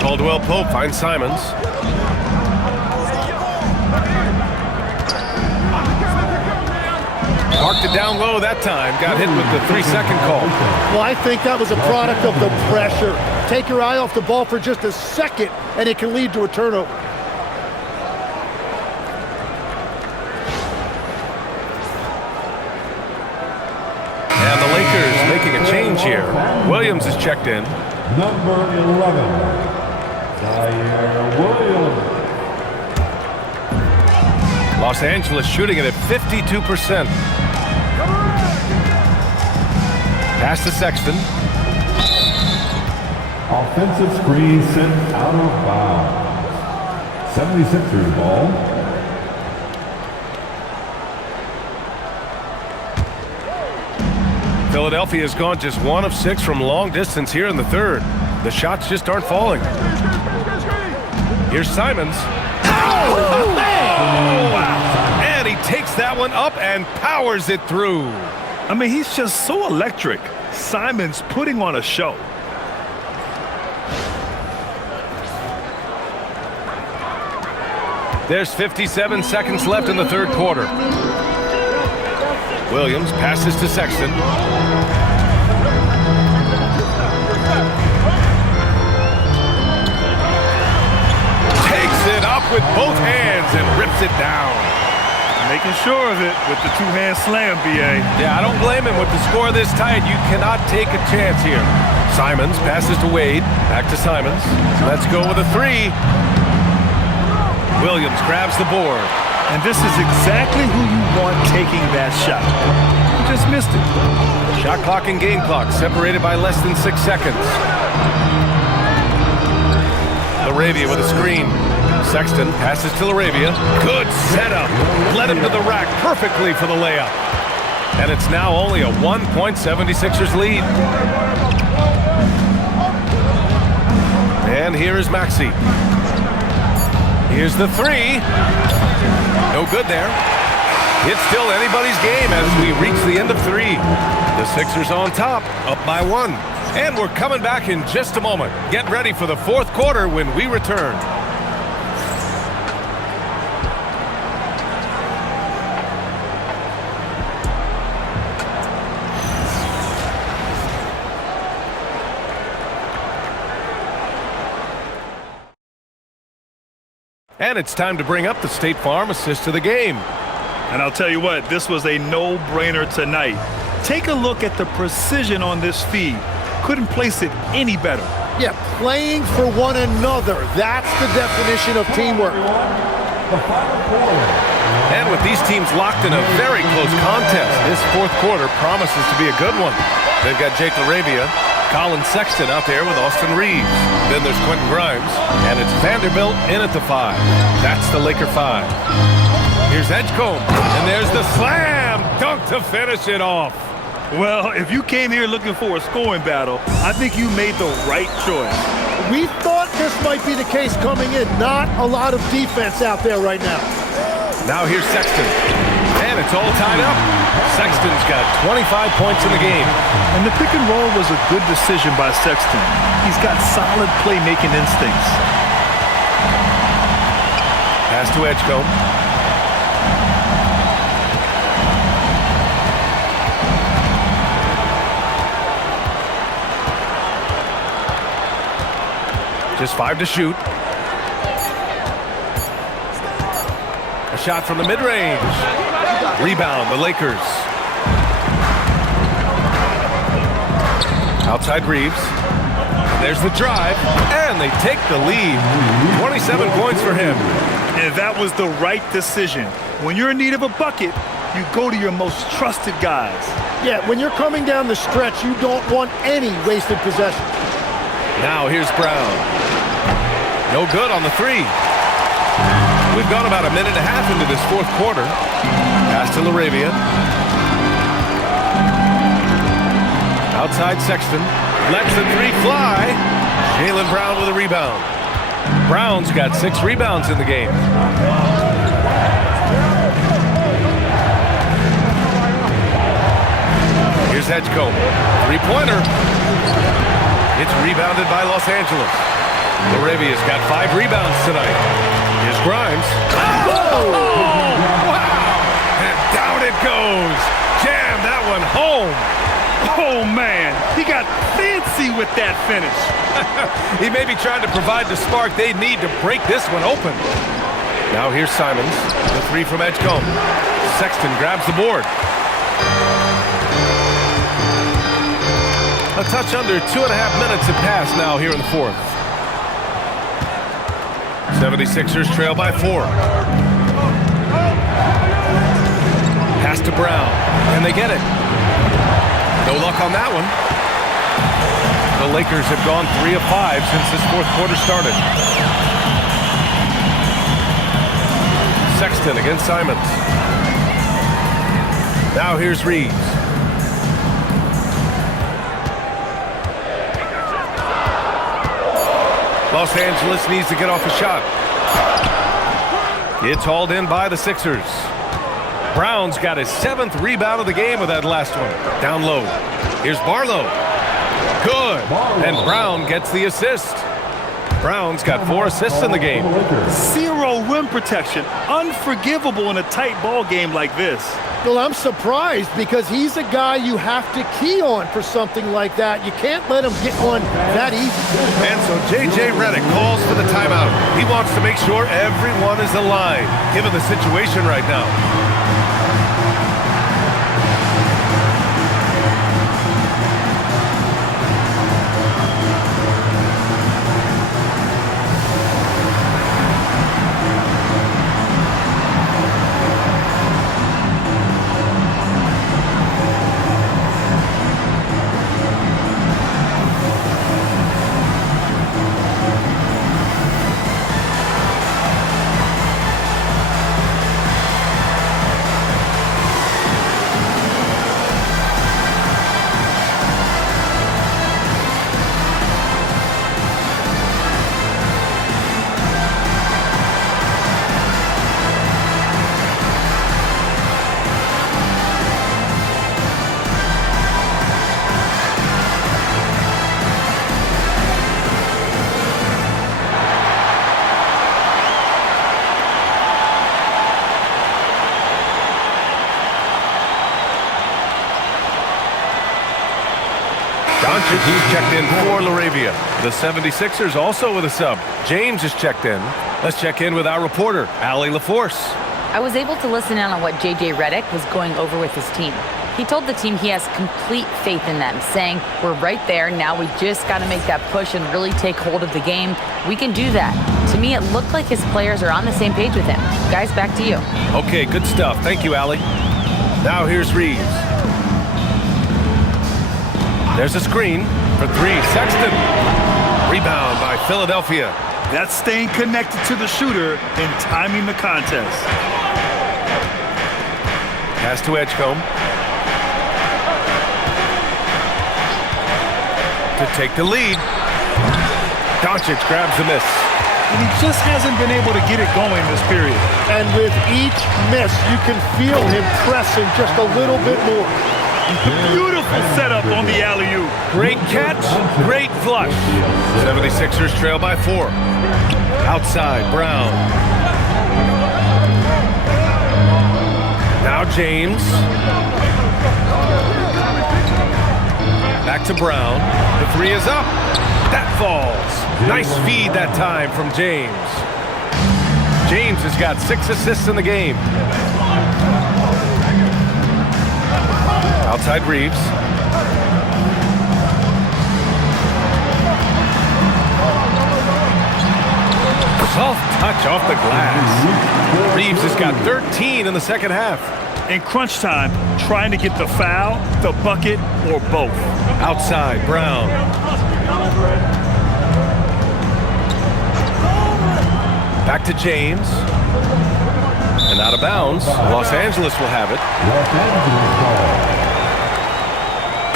Caldwell Pope finds Simons. Marked it down low that time. Got hit with the 3-second call. Well, I think that was a product of the pressure. Take your eye off the ball for just a second, and it can lead to a turnover. And the Lakers making a change here. Williams is checked in. Number 11, Zaire Williams. Los Angeles shooting it at 52%. Pass to Sexton. Offensive screen sent out of bounds. 76ers ball. Philadelphia has gone just 1 of 6 from long distance here in the third. The shots just aren't falling. Here's Simons. Oh, wow. And he takes that one up and powers it through. I mean, he's just so electric. Simons putting on a show. There's 57 seconds left in the third quarter. Williams passes to Sexton. Takes it up with both hands and rips it down. Making sure of it with the two-hand slam, B.A. Yeah, I don't blame him. With the score this tight, you cannot take a chance here. Simons passes to Wade. Back to Simons. Let's go with a 3. Williams grabs the board. And this is exactly who you want taking that shot. He just missed it. Shot clock and game clock separated by less than 6 seconds. Laravia with a screen. Sexton passes to Laravia. Good setup. Led him to the rack perfectly for the layup. And it's now only a 1-point 76ers lead. And here is Maxey. Here's the 3. No good there. It's still anybody's game as we reach the end of 3. The Sixers on top, up by 1. And we're coming back in just a moment. Get ready for the fourth quarter when we return. And it's time to bring up the State Farm assist of the game. And I'll tell you what, this was a no-brainer tonight. Take a look at the precision on this feed. Couldn't place it any better. Yeah, playing for one another. That's the definition of teamwork. And with these teams locked in a very close contest, this fourth quarter promises to be a good one. They've got Jake Laravia, Colin Sexton out there with Austin Reeves. Then there's Quentin Grimes, and it's Vanderbilt in at the 5. That's the Laker 5. Here's Edgecombe, and there's the slam dunk to finish it off. Well, if you came here looking for a scoring battle, I think you made the right choice. We thought this might be the case coming in. Not a lot of defense out there right now. Now here's Sexton, and it's all tied up. Sexton's got 25 points in the game. And the pick and roll was a good decision by Sexton. He's got solid playmaking instincts. Pass to Edgecombe. Just 5 to shoot. A shot from the mid-range. Rebound, the Lakers. Outside Reeves. There's the drive, and they take the lead. 27 points for him. And that was the right decision. When you're in need of a bucket, you go to your most trusted guys. Yeah, when you're coming down the stretch, you don't want any wasted possession. Now here's Brown. No good on the 3. We've gone about a minute and a half into this fourth quarter. Pass to Laravia. Outside Sexton. Lets the 3 fly. Jaylen Brown with a rebound. Brown's got 6 rebounds in the game. Here's Edgecombe. 3-pointer. It's rebounded by Los Angeles. Laravia's got 5 rebounds tonight. Here's Grimes. Oh! Wow! And down it goes. Jam that one home. Oh, man. He got fancy with that finish. He may be trying to provide the spark they need to break this one open. Now here's Simons. The 3 from Edgecombe. Sexton grabs the board. A touch under 2.5 minutes have passed now here in the fourth. 76ers trail by 4. Pass to Brown, and they get it. No luck on that one. The Lakers have gone 3 of 5 since this fourth quarter started. Sexton against Simons. Now here's Reeves. Los Angeles needs to get off a shot. It's hauled in by the Sixers. Brown's got his 7th rebound of the game with that last one. Down low. Here's Barlow. Good. And Brown gets the assist. Brown's got 4 assists in the game. 0 rim protection. Unforgivable in a tight ball game like this. Well, I'm surprised because he's a guy you have to key on for something like that. You can't let him get one that easy. And so J.J. Redick calls for the timeout. He wants to make sure everyone is aligned, given the situation right now. He's checked in for Laravia. The 76ers also with a sub. James is checked in. Let's check in with our reporter, Allie LaForce. I was able to listen in on what J.J. Redick was going over with his team. He told the team he has complete faith in them, saying, we're right there, now we just got to make that push and really take hold of the game. We can do that. To me, it looked like his players are on the same page with him. Guys, back to you. Okay, good stuff. Thank you, Allie. Now here's Reeves. There's a screen for 3. Sexton. Rebound by Philadelphia. That's staying connected to the shooter and timing the contest. Pass to Edgecombe. To take the lead. Doncic grabs the miss. And he just hasn't been able to get it going this period. And with each miss, you can feel him pressing just a little bit more. Beautiful setup on the alley-oop. Great catch, great flush. 76ers trail by 4. Outside, Brown. Now James. Back to Brown. The 3 is up. That falls. Nice feed that time from James. James has got 6 assists in the game. Outside Reeves. Soft touch off the glass. Reeves has got 13 in the second half. In crunch time, trying to get the foul, the bucket, or both. Outside, Brown. Back to James. And out of bounds. Los Angeles will have it. Los Angeles ball.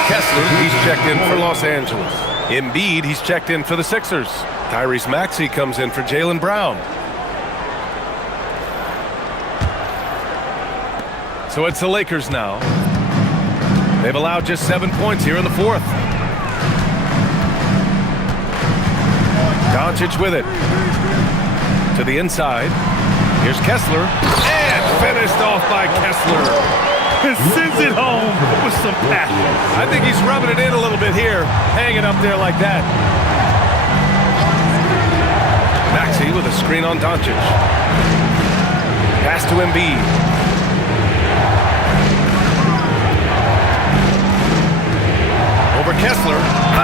Kessler, he's checked in for Los Angeles. Embiid, he's checked in for the Sixers. Tyrese Maxey comes in for Jaylen Brown. So it's the Lakers now. They've allowed just 7 points here in the fourth. Doncic with it. To the inside. Here's Kessler. And finished off by Kessler. Sends it home with some passion. I think he's rubbing it in a little bit here, hanging up there like that. Maxey with a screen on Doncic. Pass to Embiid. Over Kessler.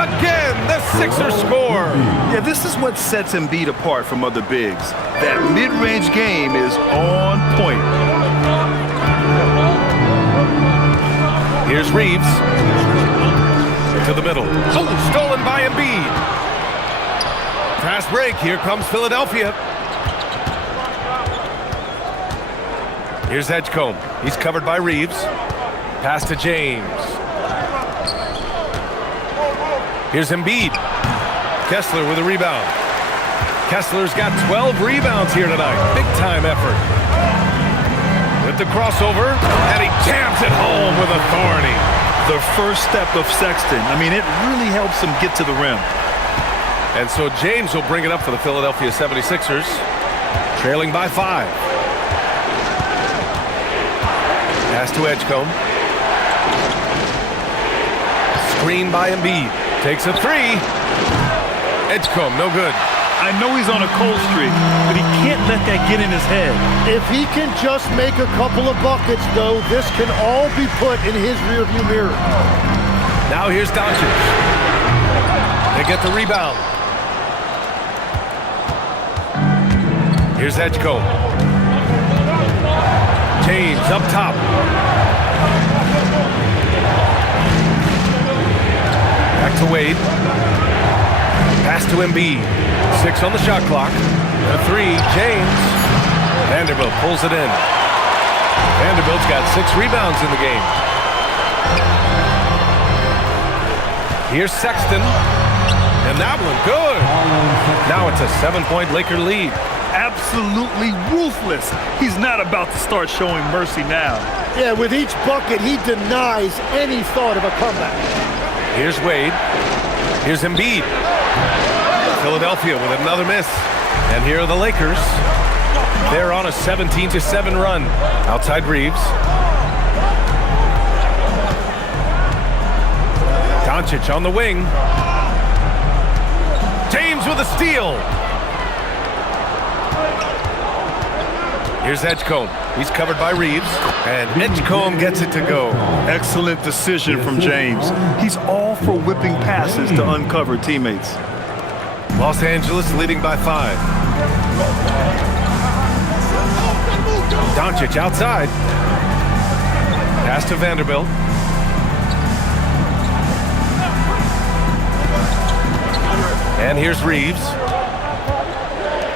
Again, the Sixers score. Yeah, this is what sets Embiid apart from other bigs. That mid-range game is on point. Here's Reeves. To the middle. Oh, stolen by Embiid. Fast break. Here comes Philadelphia. Here's Edgecombe. He's covered by Reeves. Pass to James. Here's Embiid. Kessler with a rebound. Kessler's got 12 rebounds here tonight. Big time effort. With the crossover, and he jams it home with authority. The first step of Sexton. I mean, it really helps him get to the rim. And so James will bring it up for the Philadelphia 76ers, trailing by 5. Pass to Edgecombe. Screen by Embiid. Takes a 3. Edgecombe, no good. I know he's on a cold streak, but he can't let that get in his head. If he can just make a couple of buckets, though, this can all be put in his rearview mirror. Now here's Doncic. They get the rebound. Here's Edgecombe. James up top. Back to Wade. Pass to Embiid. 6 on the shot clock. A 3, James. Vanderbilt pulls it in. Vanderbilt's got 6 rebounds in the game. Here's Sexton. And that one, good. Now it's a 7-point Laker lead. Absolutely ruthless. He's not about to start showing mercy now. Yeah, with each bucket, he denies any thought of a comeback. Here's Wade. Here's Embiid. Philadelphia with another miss. And here are the Lakers. They're on a 17-7 run. Outside Reeves. Doncic on the wing. James with a steal. Here's Edgecombe. He's covered by Reeves. And Edgecombe gets it to go. Excellent decision from James. He's all for whipping passes to uncover teammates. Los Angeles leading by 5. Doncic outside. Pass to Vanderbilt. And here's Reeves.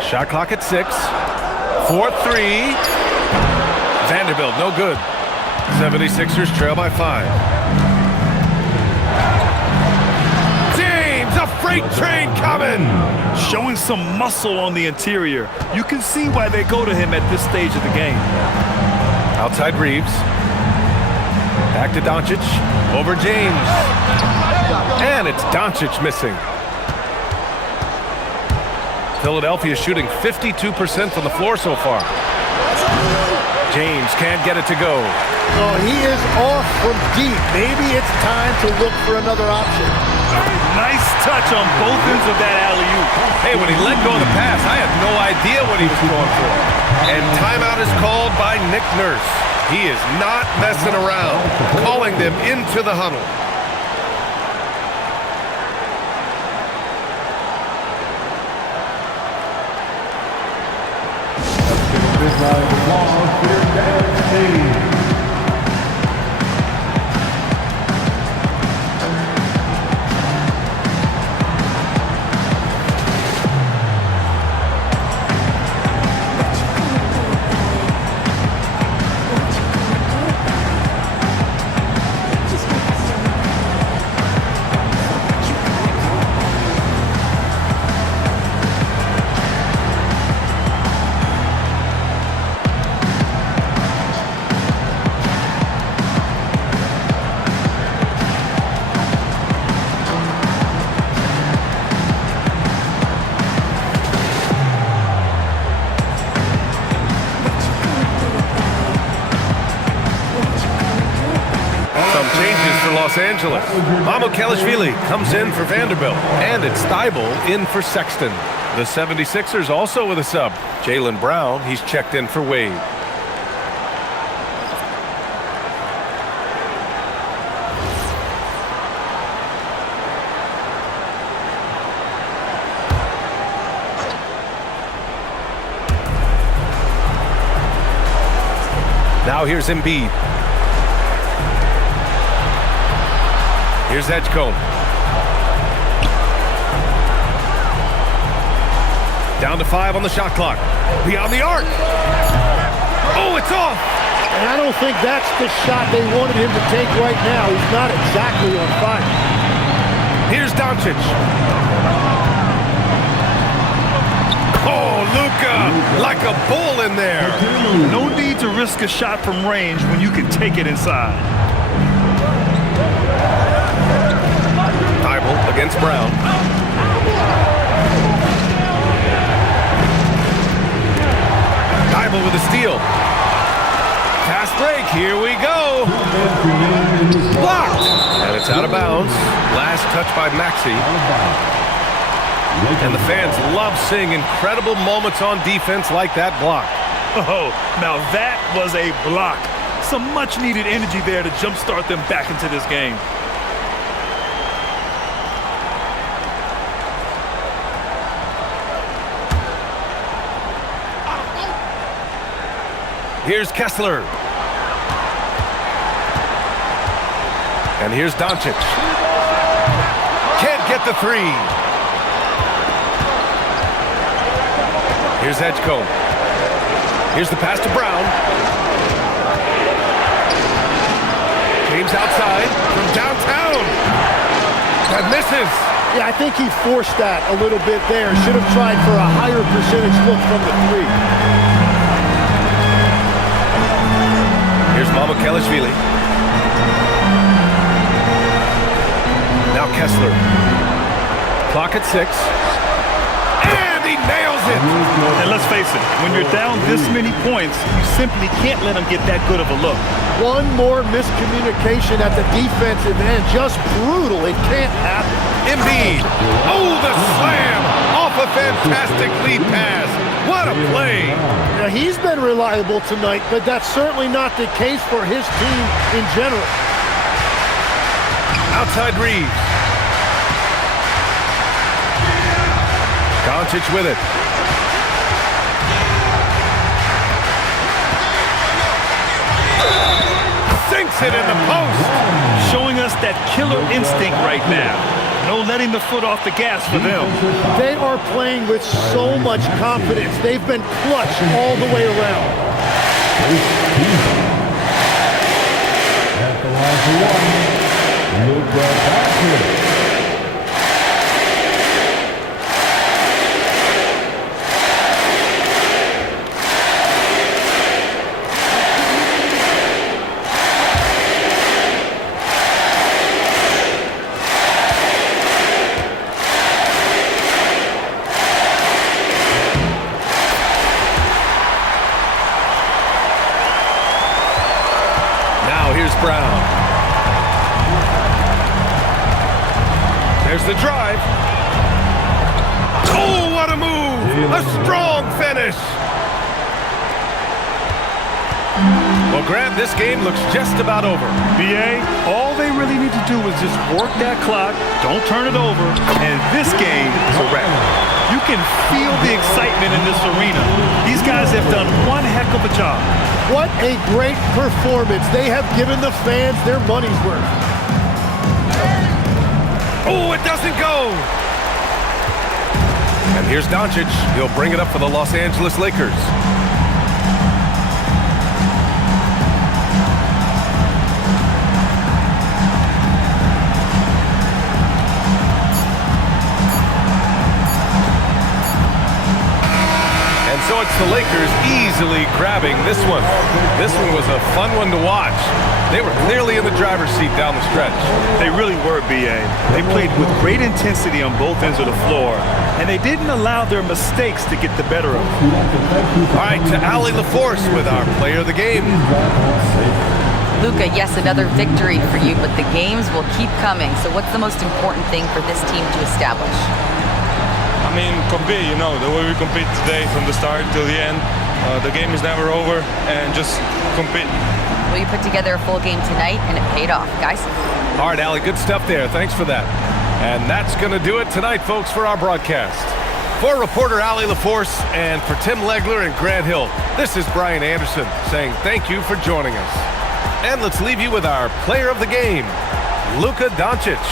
Shot clock at 6. 4-3. Vanderbilt, no good. 76ers trail by 5. James, a freight train coming. Showing some muscle on the interior. You can see why they go to him at this stage of the game. Outside Reeves. Back to Doncic. Over James. And it's Doncic missing. Philadelphia shooting 52% from the floor so far. James can't get it to go. Oh, he is off from deep. Maybe it's time to look for another option. Nice touch on both ends of that alley-oop. Hey, when he let go of the pass, I had no idea what he was going for. And timeout is called by Nick Nurse. He is not messing around, calling them into the huddle. Big round of applause for your dance team. Los Angeles. Mamukelashvili comes in for Vanderbilt. And it's Thibault in for Sexton. The 76ers also with a sub. Jaylen Brown, he's checked in for Wade. Now here's Embiid. Here's Edgecombe. Down to 5 on the shot clock. Beyond the arc. Oh, it's off. And I don't think that's the shot they wanted him to take right now. He's not exactly on fire. Here's Doncic. Oh, Luka, like a bull in there. No need to risk a shot from range when you can take it inside. Thibault against Brown. Thibault with a steal. Fast break, here we go. Blocked. And it's out of bounds. Last touch by Maxey. And the fans love seeing incredible moments on defense like that block. Oh, now that was a block. Some much-needed energy there to jumpstart them back into this game. Here's Kessler. And here's Doncic. Can't get the three. Here's Edgecombe. Here's the pass to Brown. James outside from downtown. That misses. Yeah, I think he forced that a little bit there. Should have tried for a higher percentage look from the three. Here's Mamukelashvili. Now Kessler. Clock at 6. And he nails it. And let's face it, when you're down this many points, you simply can't let them get that good of a look. One more miscommunication at the defensive end. Just brutal. It can't happen. Embiid. Oh, the slam. Off a fantastic lead pass. What a play. Now, he's been reliable tonight, but that's certainly not the case for his team in general. Outside Reeves. Doncic with it. Sinks it in the post. Showing us that killer instinct right now. No letting the foot off the gas for them. They are playing with so much confidence. They've been clutch all the way around. At the line for one, Luka Doncic. Brown. There's the drive. Oh, what a move! A strong finish. Well, Grant, this game looks just about over. BA, all they really need to do is just work that clock, don't turn it over, and this game is a wrap. You can feel the excitement in this arena. These guys have done one heck of a job. What a great performance. They have given the fans their money's worth. Oh, it doesn't go. And here's Doncic. He'll bring it up for the Los Angeles Lakers. So it's the Lakers easily grabbing this one. This one was a fun one to watch. They were clearly in the driver's seat down the stretch. They really were, BA. They played with great intensity on both ends of the floor, and they didn't allow their mistakes to get the better of them. All right, to Allie LaForce with our player of the game. Luka, yes, another victory for you, but the games will keep coming. So what's the most important thing for this team to establish? I mean, compete, you know, the way we compete today from the start till the end. The game is never over, and just compete. Well, you put together a full game tonight, and it paid off, guys. All right, Allie, good stuff there. Thanks for that. And that's going to do it tonight, folks, for our broadcast. For reporter Allie LaForce and for Tim Legler and Grant Hill, this is Brian Anderson saying thank you for joining us. And let's leave you with our player of the game, Luka Doncic.